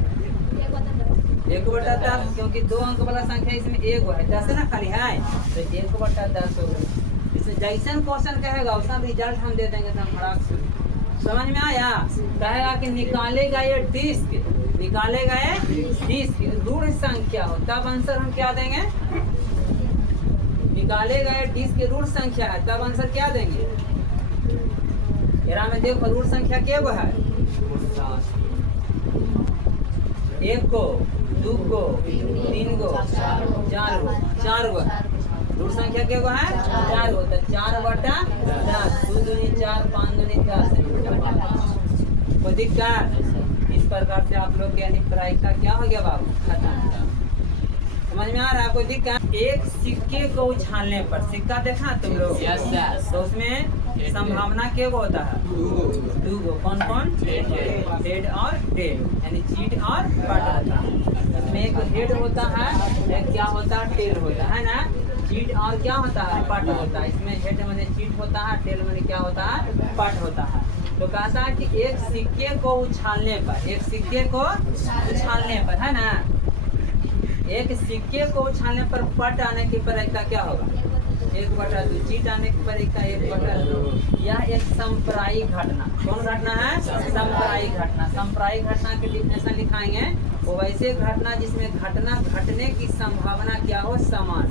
1/10, क्योंकि 2 अंक वाला संख्या इसमें 1 है, 10 ना खाली है, तो 1/10 होगा। इसमें जैसन क्वेश्चन कहेगा उसका रिजल्ट हम दे देंगे। समझ में आया? कहेगा कि निकाले गए डिस्क, निकाले गए डिस्क ऋण संख्या हो, तब आंसर हम क्या देंगे? निकाले गए डिस्क ऋण संख्या है, तब आंसर क्या देंगे? में देखो ऋण संख्या क्या वो है? 1 को, 2 को, 3 को, 4 को। ऋण संख्या क्या वो है? 4 को। तो 4/10, 2 दूनी 4, 5 दूनी 10। कोई दिक्कत? इस प्रकार से आप लोग यानी प्रायिकता क्या हो गया बाबू? खत्म। समझ में आ रहा है? कोई दिक्कत? एक सिक्के को उछालने पर, सिक्का देखा तुम लोग? तो उसमें संभावना क्या होता है? 2 गो। कौन कौन? हेड और टेल, यानी चीट और पट होता है। इसमें एक हेड होता है, एक क्या होता है? टेल होता है ना। चीट और क्या होता है? पट होता है। इसमें हेड माने चीट होता है, टेल माने क्या होता है? पट होता है। तो कहता है कि एक सिक्के को उछालने पर, एक सिक्के को उछालने पर, है ना, एक सिक्के को उछालने पर पट आने की प्रायिकता क्या होगा? 1/2। चीट आने की प्रायिकता 1/2। यह एक संप्रायिक घटना। कौन घटना है? संप्रायिक घटना। संप्रायिक घटना की डिफिनेशन लिखाएंगे, वो वैसे घटना जिसमें घटना घटने की संभावना क्या हो? समान।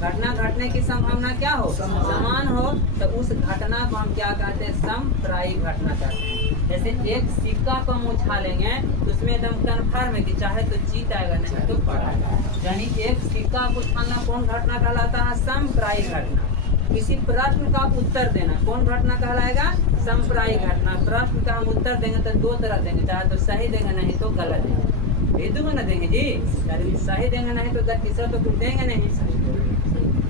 घटना घटने की संभावना क्या हो? समान हो, तो उस घटना को हम क्या कहते हैं? संप्रायिक घटना कहते हैं। जैसे एक सिक्का को हम उछालेंगे तो उसमें एकदम कन्फर्म है कि चाहे तो जीत आएगा नहीं तो पड़ आएगा। यानी एक सिक्का को उछालना कौन घटना कहलाता है? संप्रायिक घटना। किसी प्रश्न का उत्तर देना कौन घटना कहलाएगा? संप्रायिक घटना। प्रश्न का हम उत्तर देंगे तो दो तरह देंगे, चाहे तो सही देंगे नहीं तो गलत देंगे। ये तो ना देंगे जी, चाहे सही देंगे नहीं तो तीसरा तो कुछ देंगे नहीं।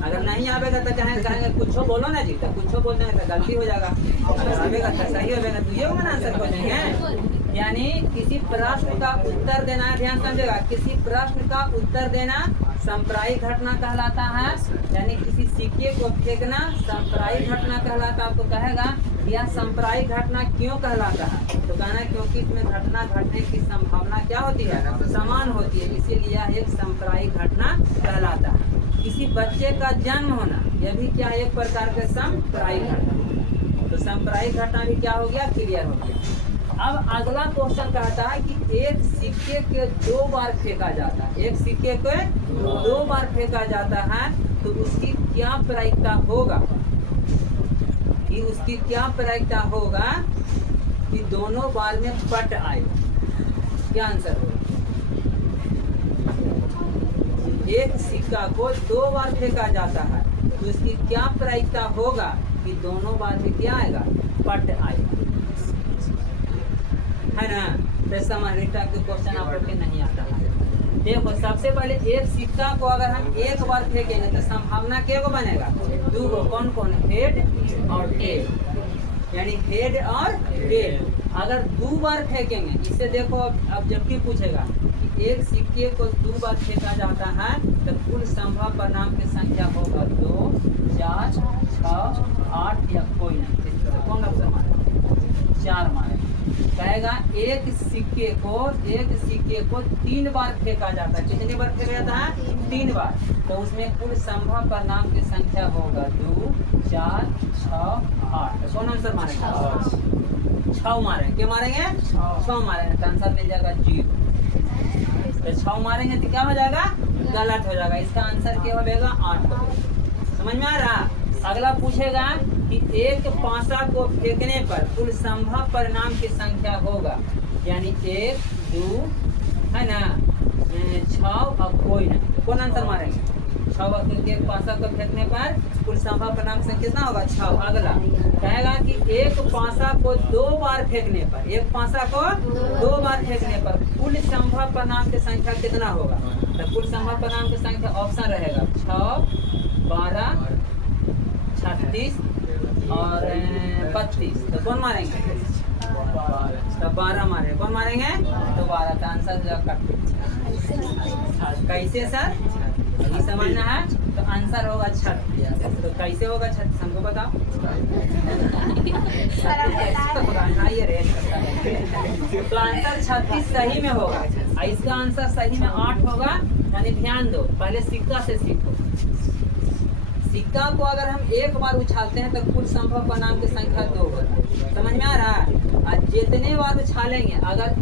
अगर नहीं आवेगा तो कहेंगे कुछ बोलो ना जी, तो कुछ बोल देंगे तो गलती हो जाएगा। अगर आवेगा तो सही होगा ना, तो ये होगा ना आंसर हो जाएंगे। यानी किसी प्रश्न का उत्तर देना, ध्यान समझेगा, किसी प्रश्न का उत्तर देना संप्रायिक घटना कहलाता है। यानी किसी सिक्के को फेंकना संप्रायिक घटना कहलाता है। आपको कहेगा यह संप्रायिक घटना क्यों कहलाता है, तो कहना है क्योंकि इसमें घटना घटने की संभावना क्या होती है? समान होती है, इसीलिए यह एक संप्रायिक घटना कहलाता है। किसी बच्चे का जन्म होना, यह भी क्या है? एक प्रकार का संप्रायिक घटना। तो संप्रायिक घटना भी क्या हो गया? क्लियर हो गया। अब अगला क्वेश्चन कहता है कि एक सिक्के के 2 बार फेंका जाता है। एक सिक्के को 2 बार फेंका जाता है, तो उसकी क्या प्रायिकता होगा? कि उसकी क्या प्रायिकता होगा कि दोनों बार में पट आएगा? क्या आंसर होगा? एक सिक्का को 2 बार फेंका जाता है, तो उसकी क्या प्रायिकता होगा कि दोनों बार में क्या आएगा? पट आएगा, है ना। तो समझ के क्वेश्चन आप लोग के नहीं आता है। देखो सबसे पहले एक सिक्का को अगर हम एक बार फेंकेंगे तो संभावना क्या को बनेगा? 2 गो। कौन कौन? हेड और टेल। यानी हेड और टेल। अगर 2 बार फेंकेंगे, इससे देखो अब जबकि पूछेगा कि एक सिक्के को 2 बार फेंका जाता है तो कुल संभव परिणाम की संख्या होगा 2, 4, 6, 8 या कोई नहीं। तो कौन अक्षर मारेगा? 4 मारेगा। कहेगा एक सिक्के को 3 बार फेंका जाता है। कितनी बार फेंका जाता है? 3 बार। तो उसमें कुल संभव परिणाम की संख्या होगा 2, 4, 6, 8। कौन आंसर मारेगा? 6 मारेंगे। क्या मारेंगे? 6 मारेंगे तो आंसर मिल जाएगा 0। तो 6 मारेंगे तो क्या हो जाएगा? गलत हो जाएगा। इसका आंसर क्या हो जाएगा? 8 हो जाएगा। समझ में आ रहा? अगला पूछेगा कि एक पासा को फेंकने पर कुल संभव परिणाम की संख्या होगा। यानी 1, 2 है ना, 6 और कोई नहीं। तो कौन आंसर मारेंगे? 6। क्योंकि एक पासा को फेंकने पर कुल संभव परिणाम संख्या कितना होगा? 6। अगला कहेगा कि एक पासा को 2 बार फेंकने पर, एक पासा को 2 बार फेंकने पर कुल संभव परिणाम की संख्या कितना होगा? तो कुल संभव परिणाम की संख्या ऑप्शन रहेगा 6, 12, 36 और 32। तो कौन मारेंगे? तो 12 मारेंगे। कौन मारेंगे? तो 12 का आंसर जो कैसे सर ये समझना है। तो आंसर होगा 36। तो कैसे होगा 36 हमको बताओ। तो आंसर 36 सही में होगा। इसका आंसर सही में 8 होगा। यानी ध्यान दो, पहले सिक्का से सीखो। सिक्का को अगर हम एक बार उछालते हैं तो कुल संभव परिणाम की संख्या 2 होगा। समझ में आ रहा है? और जितने बार उछालेंगे, अगर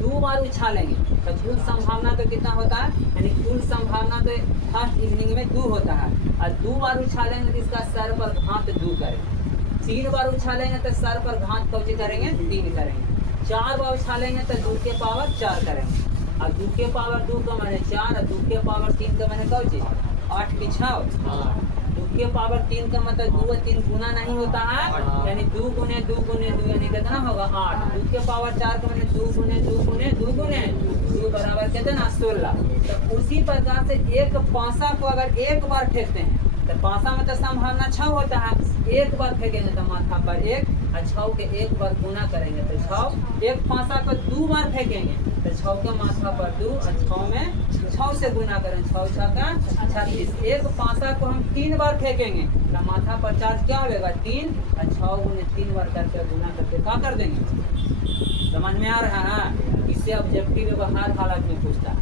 2 बार उछालेंगे तो कुल संभावना तो कितना होता है? यानी कुल संभावना तो फर्स्ट इवनिंग में 2 होता है। और 2 बार उछालेंगे तो इसका सर पर घात 2 करेंगे। 3 बार उछालेंगे तो सर पर घात कौची करेंगे? 3 करेंगे। 4 बार उछालेंगे तो 2 के पावर 4 करेंगे। और 2 के पावर 2 का मैंने 4 और 2 के पावर 3 का मैंने कौची 8 की 6। 2 के पावर 3 का मतलब 2 और 3 गुना नहीं होता है। यानी 2 गुने 2 गुने 2 यानी कितना होगा? 8। 2 के पावर 4 का मतलब 2 गुने 2 गुने 2 गुने 2 बराबर कितना? 16। तो उसी प्रकार से एक पासा को अगर एक बार फेंकते हैं तो पासा में तो संभावना 6 होता है। एक बार फेंकेंगे तो माथा पर 1 और 6 के एक बार गुना करेंगे तो 6। एक पासा को 2 बार फेंकेंगे तो 6 के माथा पर 2 और 6 में 6 से गुना करें। 6 6 का 36। एक पासा को हम 3 बार फेंकेंगे तो माथा पर चार्ज क्या होगा? 3 और 6 गुने 3 बार करके गुना करके क्या कर देंगे? समझ में आ रहा है? इससे ऑब्जेक्टिव व्यवहार हालत में पूछता है।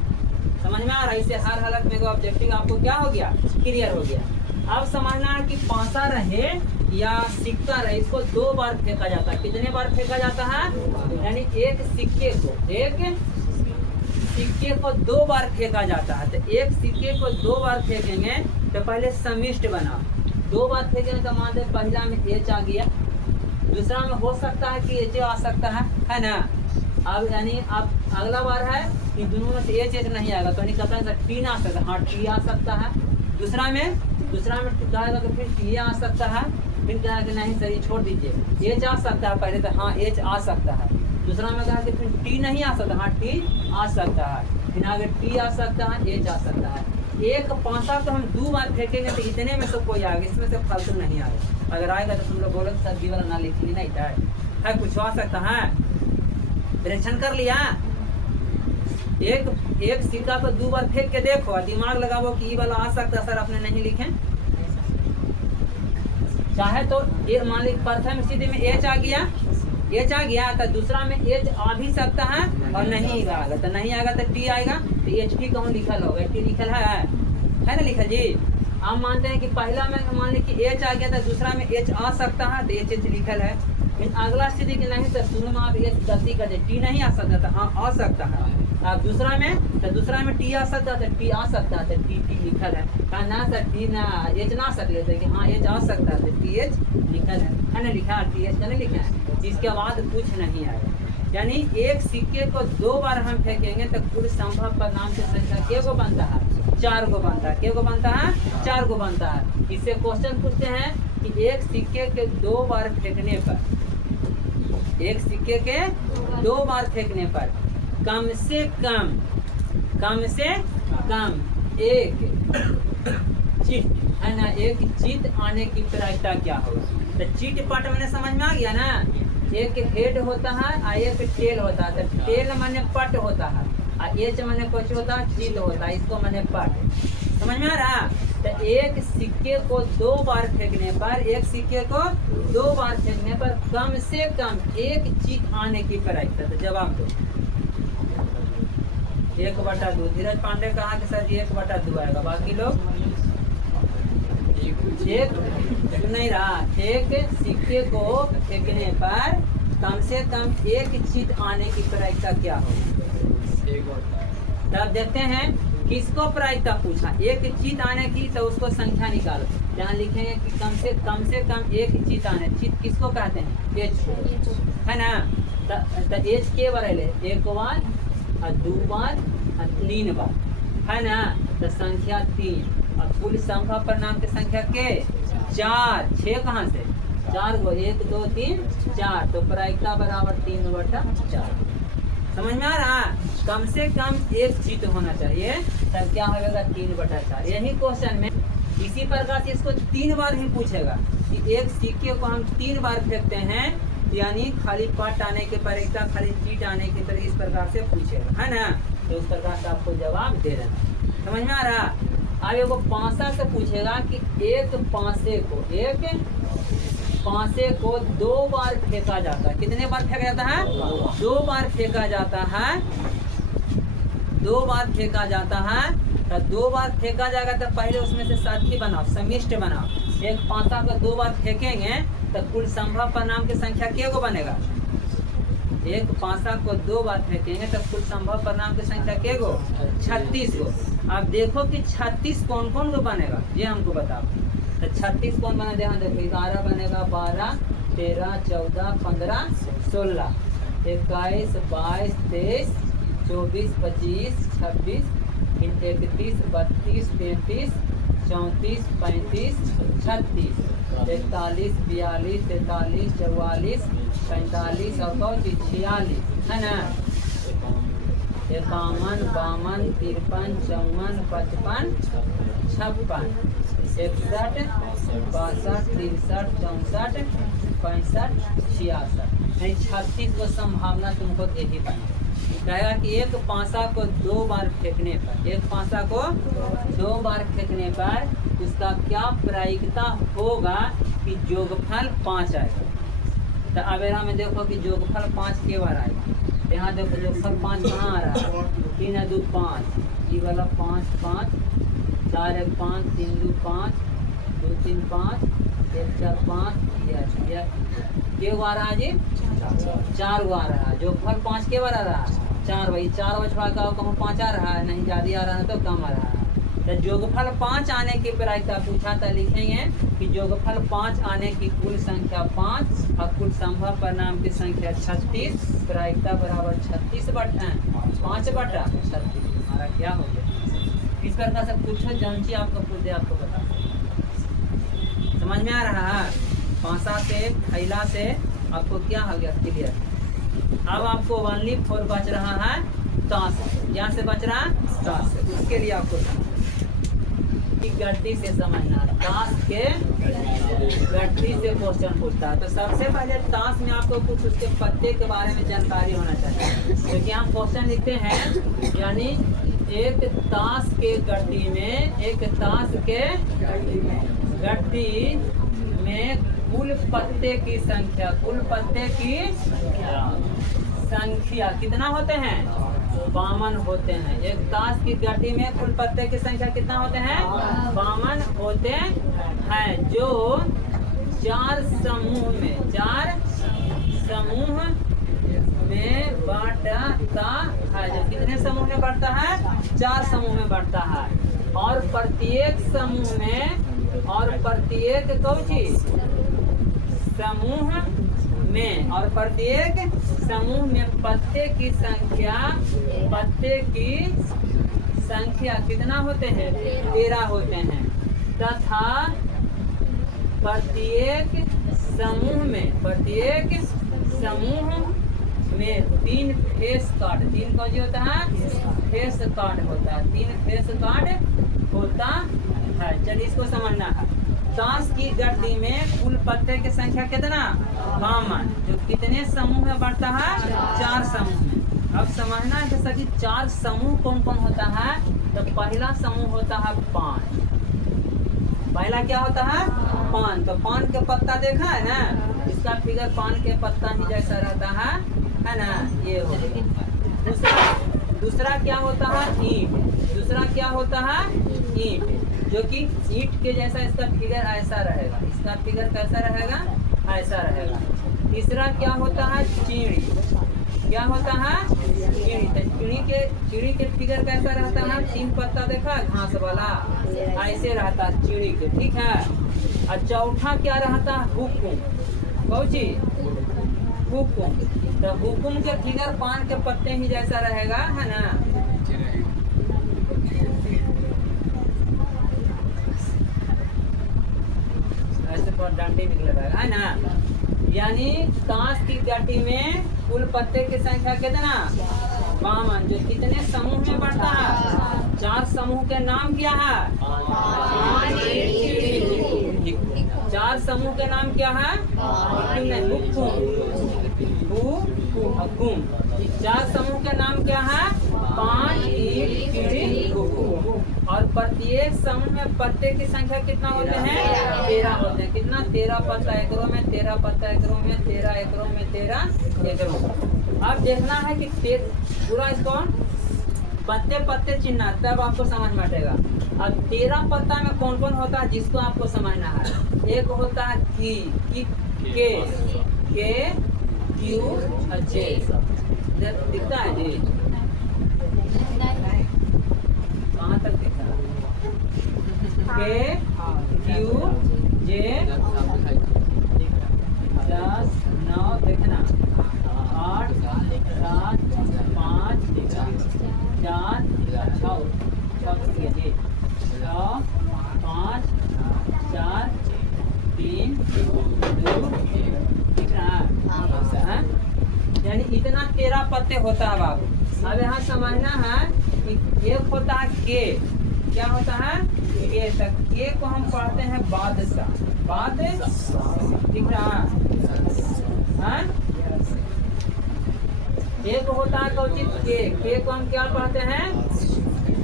समझ में आ रहा है? इससे हर हालत में ऑब्जेक्टिव आपको क्या हो गया, क्लियर हो गया। अब समझना है कि पासा रहे या सिक्का रहे, इसको 2 बार फेंका जाता है। कितने बार फेंका जाता है? यानी एक सिक्के को 2 बार फेंका जाता है। तो एक सिक्के को 2 बार फेंकेंगे तो पहले समिष्ट बना, 2 बार फेंकेंगे तो मान लें पहला में एच आ गया, दूसरा में हो सकता है कि एच आ सकता है ना। अब यानी अब अगला बार है कि दोनों में से एच नहीं आएगा तो नहीं कहता है टी आ सकता है, हाँ टी आ सकता है। दूसरा में कहेगा तो फिर टी आ सकता है, फिर कहा कि नहीं सर ये छोड़ दीजिए, एच आ सकता है पहले तो, हाँ एच आ सकता है। दूसरा में कहा कि फिर टी नहीं आ सकता, हाँ टी आ सकता है। फिर आगे टी आ सकता है, एच आ सकता है। एक पासा को हम 2 बार फेंकेंगे तो इतने में से कोई आएगा, इसमें से फालतू नहीं आएगा। अगर आएगा तो तुम लोग बोलो सर बी वाला ना लिखी नहीं है, कुछ आ सकता है। परीक्षण कर लिया, एक सिक्का को 2 बार फेंक के देखो, दिमाग लगाओ कि ये वाला आ सकता है सर, आपने नहीं लिखे। चाहे तो ये मान ली प्रथम स्थिति में एच आ गया तो दूसरा में एच आ भी सकता है और नहीं आएगा तो नहीं आएगा तो टी आएगा। तो एच टी कहूँ लिखल होगा, टी लिखल है ना लिखल जी। हम मानते हैं कि पहला में मान ली कि एच आ गया तो दूसरा में एच आ सकता है तो एच लिखल है। लेकिन अगला स्थिति की नहीं तो शुरू में आप एच गलती कर दे, टी नहीं आ सकता था, हाँ आ सकता है। अब दूसरा में टी आ सकता है तो टी आ सकता है तो टी लिखल है। कहा ना सर टी ना एच ना सकते थे कि हाँ एच आ सकता है तो टी एच लिखल है ना, लिखा है टी एच का नहीं लिखा है। इसके बाद कुछ नहीं आएगा। यानी एक सिक्के को 2 बार हम फेंकेंगे तो कुल संभव परिणाम की संख्या के गो बनता है, 4 गो बनता है। के गो बनता है? 4 गो बनता है। इससे क्वेश्चन पूछते हैं कि एक सिक्के के 2 बार फेंकने पर, एक सिक्के के 2 बार फेंकने पर कम से कम एक चिट है ना, एक चिट आने की प्रायिकता क्या होगा। तो चिट पट मैंने समझ में आ गया ना, एक हेड होता है और एक टेल होता है। तो टेल माने पट होता है और एच माने कुछ होता है, चिट होता है, इसको माने पट। समझ में आ रहा? तो एक सिक्के को 2 बार फेंकने पर, एक सिक्के को 2 बार फेंकने पर कम से कम एक चिट आने की प्रायिकता। तो जवाब दो 1/2। धीरज पांडे कहा कि सर जी 1/2 आएगा, बाकी लोग एक नहीं रहा। एक सिक्के को फेंकने पर कम से कम एक चिट आने की प्रायिकता क्या होगी। तब देखते हैं किसको प्रायिकता पूछा, एक चिट आने की, तो उसको संख्या निकालो। जहाँ लिखेंगे कि कम से कम एक चिट आने, चिट किसको कहते हैं, एच है ना। तो एच के बार 1 बार और 2 बार और 3 बार है ना, तो संख्या 3 और कुल संभव परिणाम की संख्या के 4। 6 कहाँ से, 4 गो, 1 2 3 4, तो प्रायिकता बराबर 3/4। समझ में आ रहा? कम से कम एक चिट होना चाहिए, तब क्या होगा 3/4। यही क्वेश्चन में इसी प्रकार से इसको 3 बार ही पूछेगा कि एक सिक्के को हम 3 बार फेंकते हैं, यानी खाली पट आने के प्रायिकता, खाली चिट आने की तरह इस प्रकार से पूछेगा, है ना। तो उस प्रकार से आपको जवाब दे देना। समझ में आ रहा? अब एगो पासा से पूछेगा कि एक पासे को 2 बार फेंका जाता है। कितने बार फेंका जाता है? 2 बार फेंका जाता है। 2 बार फेंका जाता है। तो 2 बार फेंका जाएगा तो पहले उसमें से साथी बनाओ, समिष्ट बनाओ। एक पासा को 2 बार फेंकेंगे तो कुल संभव परिणाम की संख्या क्या को बनेगा। एक पासा को 2 बार फेंकेंगे तो कुल संभव परिणाम की संख्या क्या गो, 36 गो। अब देखो कि 36 कौन कौन को बनेगा, ये हमको बताओ। तो 36 कौन बना, ध्यान देखो, 11 बनेगा, 12 13 14 15 16 21 22 23 24 25 26 31 32 33 34 35 36 41 42 43 44 45 और 46 है ना। 51 52 53 54 55 56 61 62 63 64 65 66 36 को संभावना तुमको यही पाना कहेगा कि एक पासा को 2 बार फेंकने पर, एक पासा को 2 बार फेंकने पर उसका क्या प्रायिकता होगा कि योगफल 5 आएगा। तो अवेरा में देखो कि योगफल 5 के बार आएगा। यहाँ देखो योगफल 5 कहाँ आ रहा है, 3 2 5, ई वाला 5 5 4 1 5 3 2 5 2 3 5 1 4 5 ये के गो आ रहा है जी 4 गो आ रहा है। जो फल 5 के बार आ रहा है 4, वही 4 बछड़ा का कहूँ 5 आ रहा है, नहीं ज़्यादा आ रहा है तो कम आ रहा है। तो जोगफल 5 आने की प्रायिकता पूछा था, लिखेंगे कि जोगफल 5 आने की कुल संख्या 5 और कुल संभव परिणाम की संख्या 36, प्रायिकता बराबर 36 बटा 5 बटा 36। हमारा क्या हो गया? इस प्रकार से पूछो जौन चीज आपको पूछे आपको बता सकते। समझ में आ रहा है? पासा से थैला से आपको क्या हो गया क्लियर। अब आपको ओनली 4 बच रहा है ताश, यहाँ से बच रहा है ताश। उसके लिए आपको गड्डी से समझना, ताश के गड्डी से क्वेश्चन पूछता है। तो सबसे पहले ताश में आपको कुछ उसके पत्ते के बारे में जानकारी होना चाहिए, क्योंकि हम क्वेश्चन लिखते हैं यानी एक ताश के गड्डी में, एक ताश के गड्डी में कुल पत्ते की संख्या, कुल पत्ते की संख्या कितना होते हैं? 52 होते हैं। एक ताश की गड्डी में कुल पत्ते की संख्या कितना होते हैं? 52 होते हैं, जो 4 समूह में, 4 समूह में बांटता है। जो कितने समूह में बढ़ता है? 4 समूह में बढ़ता है। और प्रत्येक समूह में, और प्रत्येक कौची समूह में, और प्रत्येक समूह में पत्ते की संख्या, पत्ते की संख्या कितना होते हैं? 13 होते हैं। तथा प्रत्येक समूह में, प्रत्येक समूह में 3 फेस कार्ड, 3 कौन होता है? फेस कार्ड होता है, 3 फेस कार्ड होता है। चलिए इसको समझना है। ताश की गड्डी में कुल पत्ते की संख्या कितना? 52। जो कितने समूह में बढ़ता है? 4 समूह में। अब समझना है कि सभी 4 समूह कौन कौन होता है। तो पहला समूह होता है 5। पहला क्या होता है? पान। तो पान के पत्ता देखा है ना, इसका फिगर पान के पत्ता ही जैसा रहता है ना, ये हो। दूसरा क्या होता है? ईंट। दूसरा क्या होता है? ईंट, जो कि ईंट के जैसा इसका फिगर ऐसा रहेगा। इसका फिगर कैसा रहेगा? ऐसा रहेगा। तीसरा क्या होता है? चिड़ी। क्या होता है? चिड़ी। तो चिड़ी के फिगर कैसा रहता है? 3 पत्ता देखा घास वाला, ऐसे रहता है चिड़ी के, ठीक है। और चौथा क्या रहता है? हुकुम। कौची? हुकुम। तो हुकुम के फिगर पान के पत्ते ही जैसा रहेगा, है ना। ऐसे पर डंडी निकल रहेगा, है ना। यानी ताश की गड्डी में कुल पत्ते की संख्या कितना? 52। जो कितने समूह में बढ़ता है? 4 समूह के नाम क्या है? 4 समूह के नाम क्या है? हुकुम। 4 समूह के नाम क्या है? 5 ईंट चिड़ी हुकुम। और प्रत्येक समूह में पत्ते की संख्या कितना होते हैं? 13 होते हैं। कितना? 13 पत्ता एकरों में, 13 पत्ता एकरों में, 13 एकरों में, 13 एकरों में। अब देखना है कि पूरा इसको पत्ते पत्ते चिन्ह, तब आपको समझ में आएगा। अब 13 पत्ता में कौन कौन होता है जिसको आपको समझना है। एक होता है के, क्यू और जे। दिखता है जी? कहाँ तक दिखता है? के, क्यू, जे, 10 9 देखना, 8 7 5 4 6 जी, 6 5 4 3 2 दिख रहा है। यानी इतना 13 पत्ते होता है बाबू। अब यहाँ समझना है कि एक होता है के। क्या होता है? के। तक के को हम पढ़ते हैं बादशाह। दिख रहा है? एक होता है कौचित के को हम क्या पढ़ते हैं?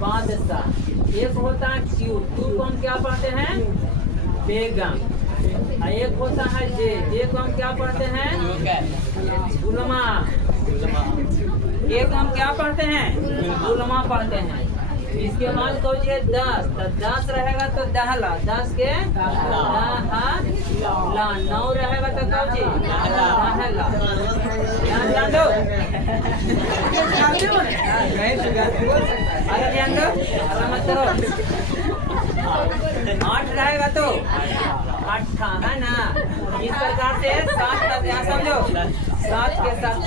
बादशाह। एक होता है क्यू को हम क्या पढ़ते हैं? बेगम। एक होता है जे को हम क्या पढ़ते हैं? गुलमा। एक हम क्या पढ़ते हैं? गुलमा पढ़ते हैं। इसके बाद कौन है 10, तो 10 रहेगा तो दहला, 10 के ला, 9 रहेगा तो कौन चीज दहला। यहाँ ध्यान दो, अरे ध्यान दो, अरे मत करो। 8 रहेगा तो 8 है ना। इस प्रकार से 7 का ध्यान समझो, 7 के 7,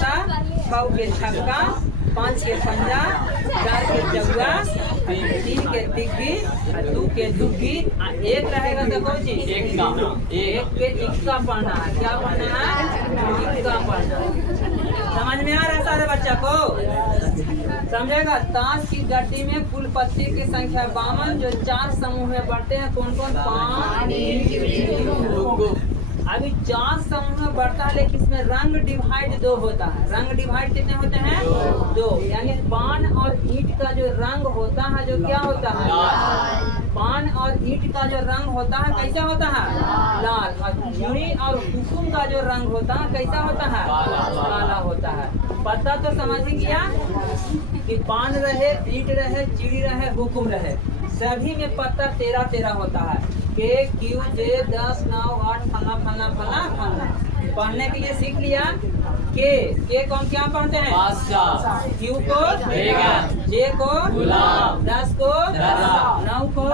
6 के 6, 5 के 5, 4 के 4, 3 के 3, 2 के 2, 1 रहेगा तो कौन चीज 1 के 1 का पढ़ना है। क्या पढ़ना है? 1 का पढ़ना। समझ में आ रहा है सारे बच्चा को? समझेगा? ताश की गड्डी में कुल पत्ती की संख्या 52, जो 4 समूह में बढ़ते हैं। कौन कौन? 5। अभी 4 समूह में बढ़ता है, लेकिन इसमें रंग डिवाइड 2 होता है। रंग डिवाइड कितने होते हैं? 2। यानी पान और ईंट का जो रंग होता है, जो क्या होता है? पान और ईंट का जो रंग होता है कैसा होता है? लाल। और चूड़ी और हुकुम का जो रंग होता है कैसा होता है? काला होता है। पता तो समझ ही गया कि पान रहे, ईंट रहे, चिड़ी रहे, हुकुम रहे, सभी में पत्ता 13 होता है। के क्यू जे 10 9 8 फला फला फला फला। पढ़ने के लिए सीख लिया। के को हम क्या पढ़ते हैं? क्यू को बैगन, जे को गुलाब, 10 को 9 को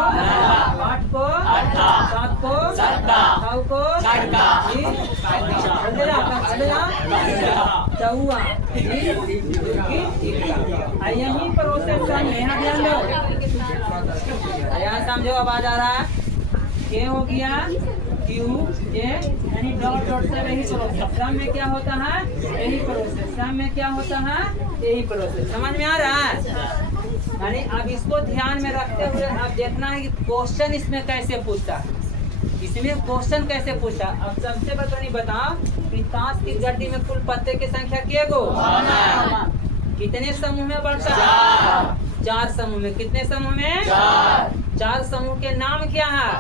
8 को 7 को 6 को चौवा। यही प्रोसेस यहाँ ध्यान दो, यहाँ समझो। आवाज आ रहा है? के हो गया क्यू जे, यानी डॉट डॉट से यही प्रोसेस। सम में क्या होता है? यही प्रोसेस। सम में क्या होता है? यही प्रोसेस। समझ में आ रहा है? यानी अब इसको ध्यान में रखते हुए अब देखना है कि क्वेश्चन इसमें कैसे पूछता है। इसमें क्वेश्चन कैसे पूछा? अब सबसे पहले बताओ कि ताश की गड्डी में कुल पत्ते की संख्या क्या गो? कितने समूह में बढ़ता है? 4 समूह में। कितने समूह में? 4 समूह के नाम क्या है?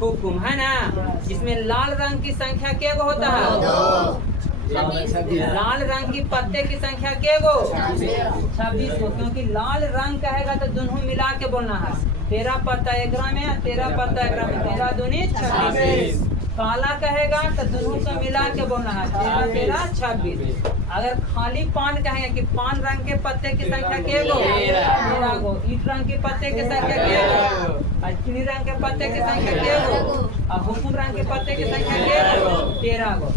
हुकुम है ना। इसमें लाल रंग की संख्या क्या गो होता है? 2। लाल रंग की पत्ते की संख्या क्या गो? 26 गो। क्योंकि लाल रंग कहेगा तो दोनों मिला के बोलना है। 13 पत्ता 1 में, 13 पत्ता 1 में, 13 दूनी 26। काला कहेगा तो दोनों को मिला के बोलना है, 13 26। अगर खाली पान कहेंगे कि पान रंग के पत्ते की संख्या क्या गो? 13 गो। ईट रंग के पत्ते की संख्या क्या गो? चिनी रंग के पत्ते की संख्या क्या गो? और हुकुम रंग के पत्ते की संख्या क्या गो? 13 गो।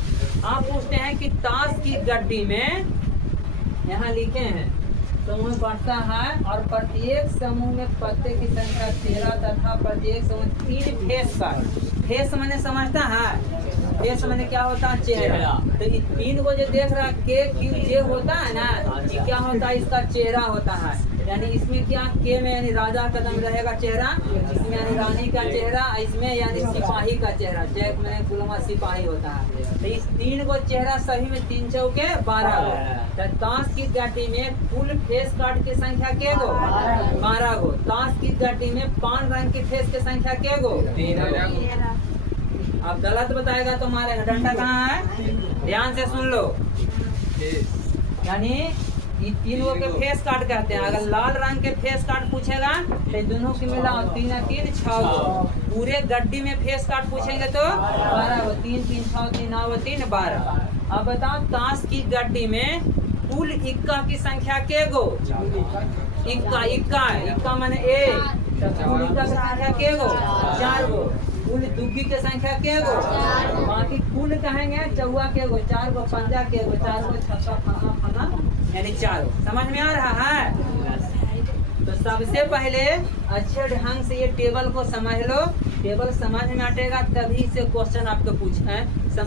आप पूछते हैं कि ताश की गड्डी में, यहाँ लिखे हैं समूह बढ़ता है और प्रत्येक समूह में पत्ते की संख्या 13 तथा प्रत्येक समूह 3 फेस का। फेस मैंने समझता है? फेस मैंने क्या होता है? चेहरा। तो ये 3 को जो देख रहा के क्यू जे होता है ना, ये क्या होता है? इसका चेहरा होता है। यानी इसमें क्या? के में यानी राजा कदम रहेगा चेहरा, इसमें यानी रानी का चेहरा, इसमें यानी सिपाही का चेहरा। जैक में गुलामा सिपाही होता है। तो इस 3 को चेहरा सभी में 3 चौके 12 गो। तो ताश की गड्डी में कुल फेस कार्ड की संख्या क्या गो? 12 गो। ताश की गड्डी में पान रंग की फेस की संख्या क्या गो? 13 गो। अब गलत बताएगा तो मारेगा। डंडा कहाँ है? ध्यान से सुन लो। यानी ये 3 के फेस कार्ड कहते हैं। अगर लाल रंग के फेस कार्ड पूछेगा तो दोनों की मिला 3 3 6 गो। पूरे गड्डी में फेस कार्ड पूछेंगे तो 12 गो। 3 3 6 3 9 3 12। अब बताओ ताश की गड्डी में कुल इक्का की संख्या क्या गो? इक्का इक्का इक्का माने 1। कुल इक्का की संख्या क्या गो? 4 गो। कुल दुग्गी की संख्या क्या गो? बाकी कुल कहेंगे चौवा के गो, 4 गो, पंजा के गो, 4 गो, 6 फला फला, यानी 4 गो। समझ में आ रहा है? तो सबसे पहले अच्छे ढंग से ये टेबल को समझ लो। टेबल समझ में आटेगा तभी से क्वेश्चन आपको पूछना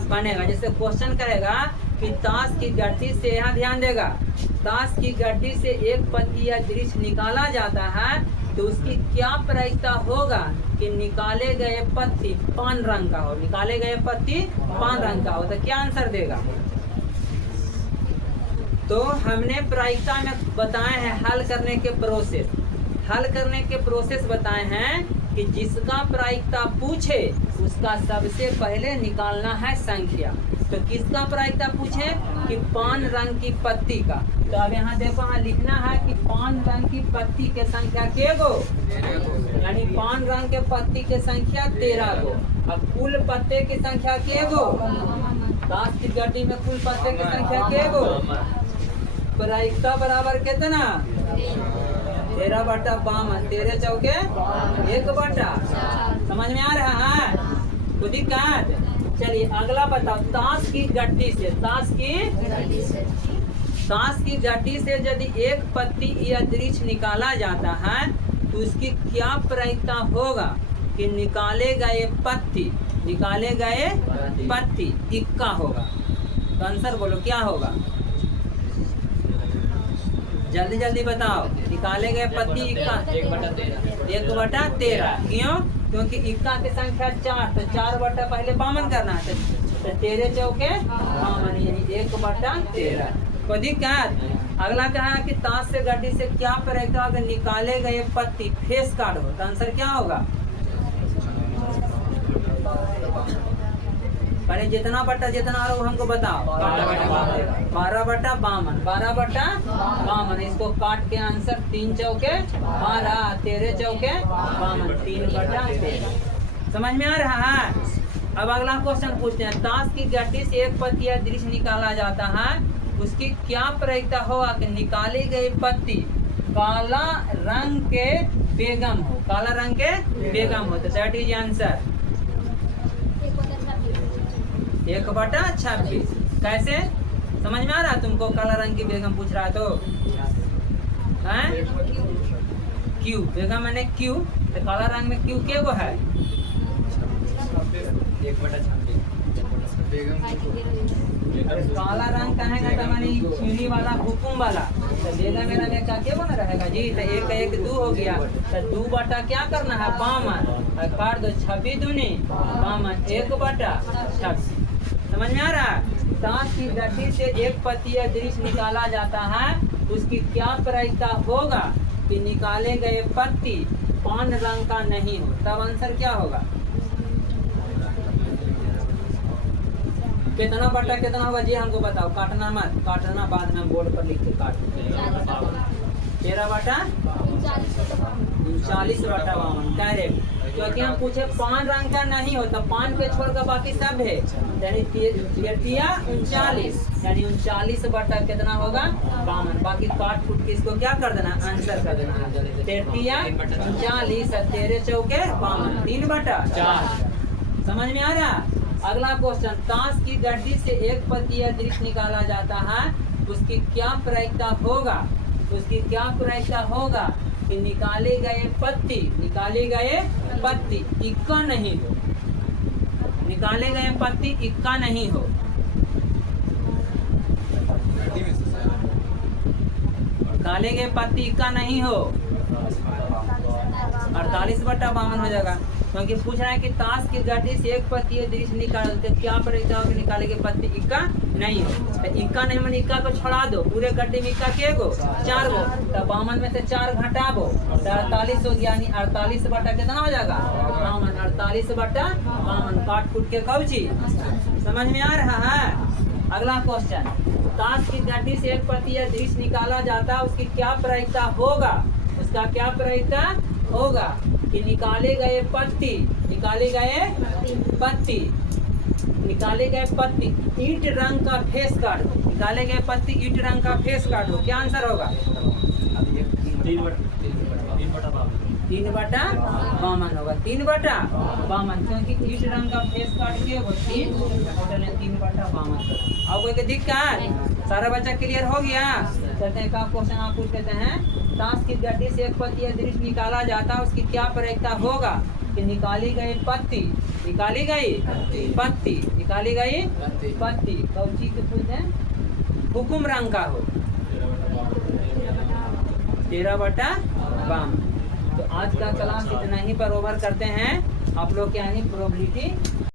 बनेगा। जैसे क्वेश्चन करेगा कि ताश की गड्डी से, यहाँ ध्यान देगा, ताश की गड्डी से एक पत्ती या वृक्ष निकाला जाता है तो उसकी क्या प्रायिकता होगा कि निकाले गए पत्ती पान रंग का हो? निकाले गए पत्ती पान रंग का हो तो क्या आंसर देगा? तो हमने प्रायिकता में बताए हैं हल करने के प्रोसेस। हल करने के प्रोसेस बताए हैं कि जिसका प्रायिकता पूछे उसका सबसे पहले निकालना है संख्या। तो किसका प्रायिकता पूछे? कि पान रंग की पत्ती का। तो अब यहाँ देखो, हाँ लिखना है कि 5 रंग की पत्ती के संख्या के गो, यानी 5 रंग के पत्ती के संख्या 13 गो। अब कुल पत्ते की संख्या के गो, ताश की गड्डी में कुल पत्ते की संख्या के गो, प्रायिकता बराबर कितना, 13 बटा 52, 13 चौके 1 बटा। समझ में आ रहा है? कोई दिक्कत? चलिए अगला बताओ, ताश की गड्डी से, ताश की गड्डी से यदि एक पत्ती या दृक्ष निकाला जाता है तो उसकी क्या प्रायिकता होगा कि निकाले गए पत्ती इक्का होगा। तो आंसर बोलो क्या होगा, जल्दी जल्दी बताओ। निकाले गए पत्ती इक्का 1 बटा 13। क्यों? क्योंकि इक्का की संख्या 4, तो 4 बटा पहले 52 करना है, तो 13 चौके 52, यानी 1 बटा 13। कोई दिक्कत? अगला कहा है कि ताश से गड्डी से क्या प्रायिकता अगर निकाले गए पत्ती फेस कार्ड हो, तो आंसर क्या होगा? पहले जितना बटा जितना आ रहा है हमको बताओ। 12 बटा 52, 12 बटा 52, इसको काट के आंसर 3 चौके 12, 13 चौके 52, 3 बटा 13। समझ में आ रहा है? अब अगला क्वेश्चन पूछते हैं, ताश की गड्डी से एक पत्ती या दृक्ष निकाला जाता है, उसकी क्या प्रायिकता होगा कि निकाली गई पत्ती काला रंग के बेगम हो, काला रंग के बेगम हो। तो दैट इज आंसर 1 बटा 26। कैसे? समझ में आ रहा है तुमको? काला रंग की बेगम पूछ रहा तो हैं? क्यू बेगम मैंने क्यू, तो काला रंग में क्यू के वो है 1 बटा 26। काला रंग कहेगा तो मैंने चीनी वाला हुकुम वाला, तो बेगम मेरा में क्या के बना रहेगा जी, तो 1 1 2 हो गया, तो 2 बटा क्या करना है 52, और काट दो 26 दूनी 52, 1 बटा 26। समझ में आ रहा है? ताश की गड्डी से एक पत्ती या दृक्ष निकाला जाता है, उसकी क्या प्रायिकता होगा कि निकाले गए पत्ती 5 रंग का नहीं हो। तब आंसर क्या होगा? कितना बटा कितना होगा जी हमको बताओ, काटना मत, काटना बाद में बोर्ड पर लिख के काट। 13 बटा 39 बटा 52 डायरेक्ट, क्योंकि हम पूछे 5 रंग का नहीं होता, 5 के छोड़ कर बाकी सब है, यानी 39, यानी 39 बटा कितना होगा 52। बाकी काट फूट के इसको क्या कर देना, आंसर कर देना। 39, 13 चौके 52, 3 बटा 4। समझ में आ रहा? अगला क्वेश्चन, ताश की गड्डी से एक पत्ती या दृक्ष निकाला जाता है, उसकी क्या प्रायिकता होगा, उसकी क्या प्रायिकता होगा कि निकाले गए पत्ती इक्का नहीं हो, निकाले गए पत्ती इक्का नहीं हो। निकाले गए पत्ती इक्का नहीं हो, 48 बटा 52 हो जाएगा, क्योंकि पूछ रहा है कि ताश की गड्डी से एक पत्ती या दृक्ष निकालते क्या प्रायिकता होगी निकाले गए पत्ती इक्का नहीं हो। तो इक्का नहीं मैंने इक्का को छोड़ा दो, पूरे गड्डी में इक्का के गो 4 गो, तो 52 में से 4 घटाबो तो 48 हो गया, यानी 48 बटा कितना हो जाएगा 52, 48 बटा 52। काट कूट के कौची समझ में आ रहा है? अगला क्वेश्चन, ताश की गड्डी से एक पत्ती या दृक्ष निकाला जाता है, उसकी क्या प्रायिकता होगा, उसका क्या प्रायिकता होगा कि निकाले गए पत्ती ईंट रंग का फेस कार्ड हो, निकाले गए पत्ती ईंट रंग का फेस कार्ड हो। क्या आंसर होगा? 3 बटा 52 होगा, 3 बटा 52, क्योंकि ईंट रंग का फेस कार्ड के वो 3 बटा 52। अब कोई दिक्कत? सारा बच्चा क्लियर हो गया? चलते हैं, का क्वेश्चन आप पूछ लेते हैं, ताश की गड्डी से एक पत्ती या दृक्ष निकाला जाता, उसकी क्या प्रायिकता होगा कि निकाली गई पत्ती कौची के पूछते हैं हुकुम रंग का हो, 13 बटा 52। तो आज का क्लास इतना ही पर ओवर करते हैं। आप लोग क्या है प्रोबेबिलिटी